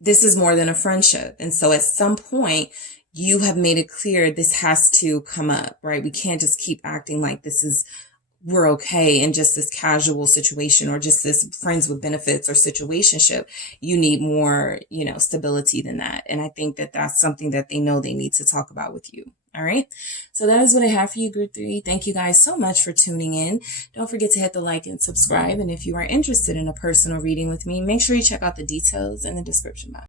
this is more than a friendship. And so at some point, you have made it clear this has to come up, right? We can't just keep acting like we're okay in just this casual situation, or just this friends with benefits or situationship. You need more, you know, stability than that. And I think that that's something that they know they need to talk about with you. All right. So that is what I have for you, group 3. Thank you guys so much for tuning in. Don't forget to hit the like and subscribe. And if you are interested in a personal reading with me, make sure you check out the details in the description box.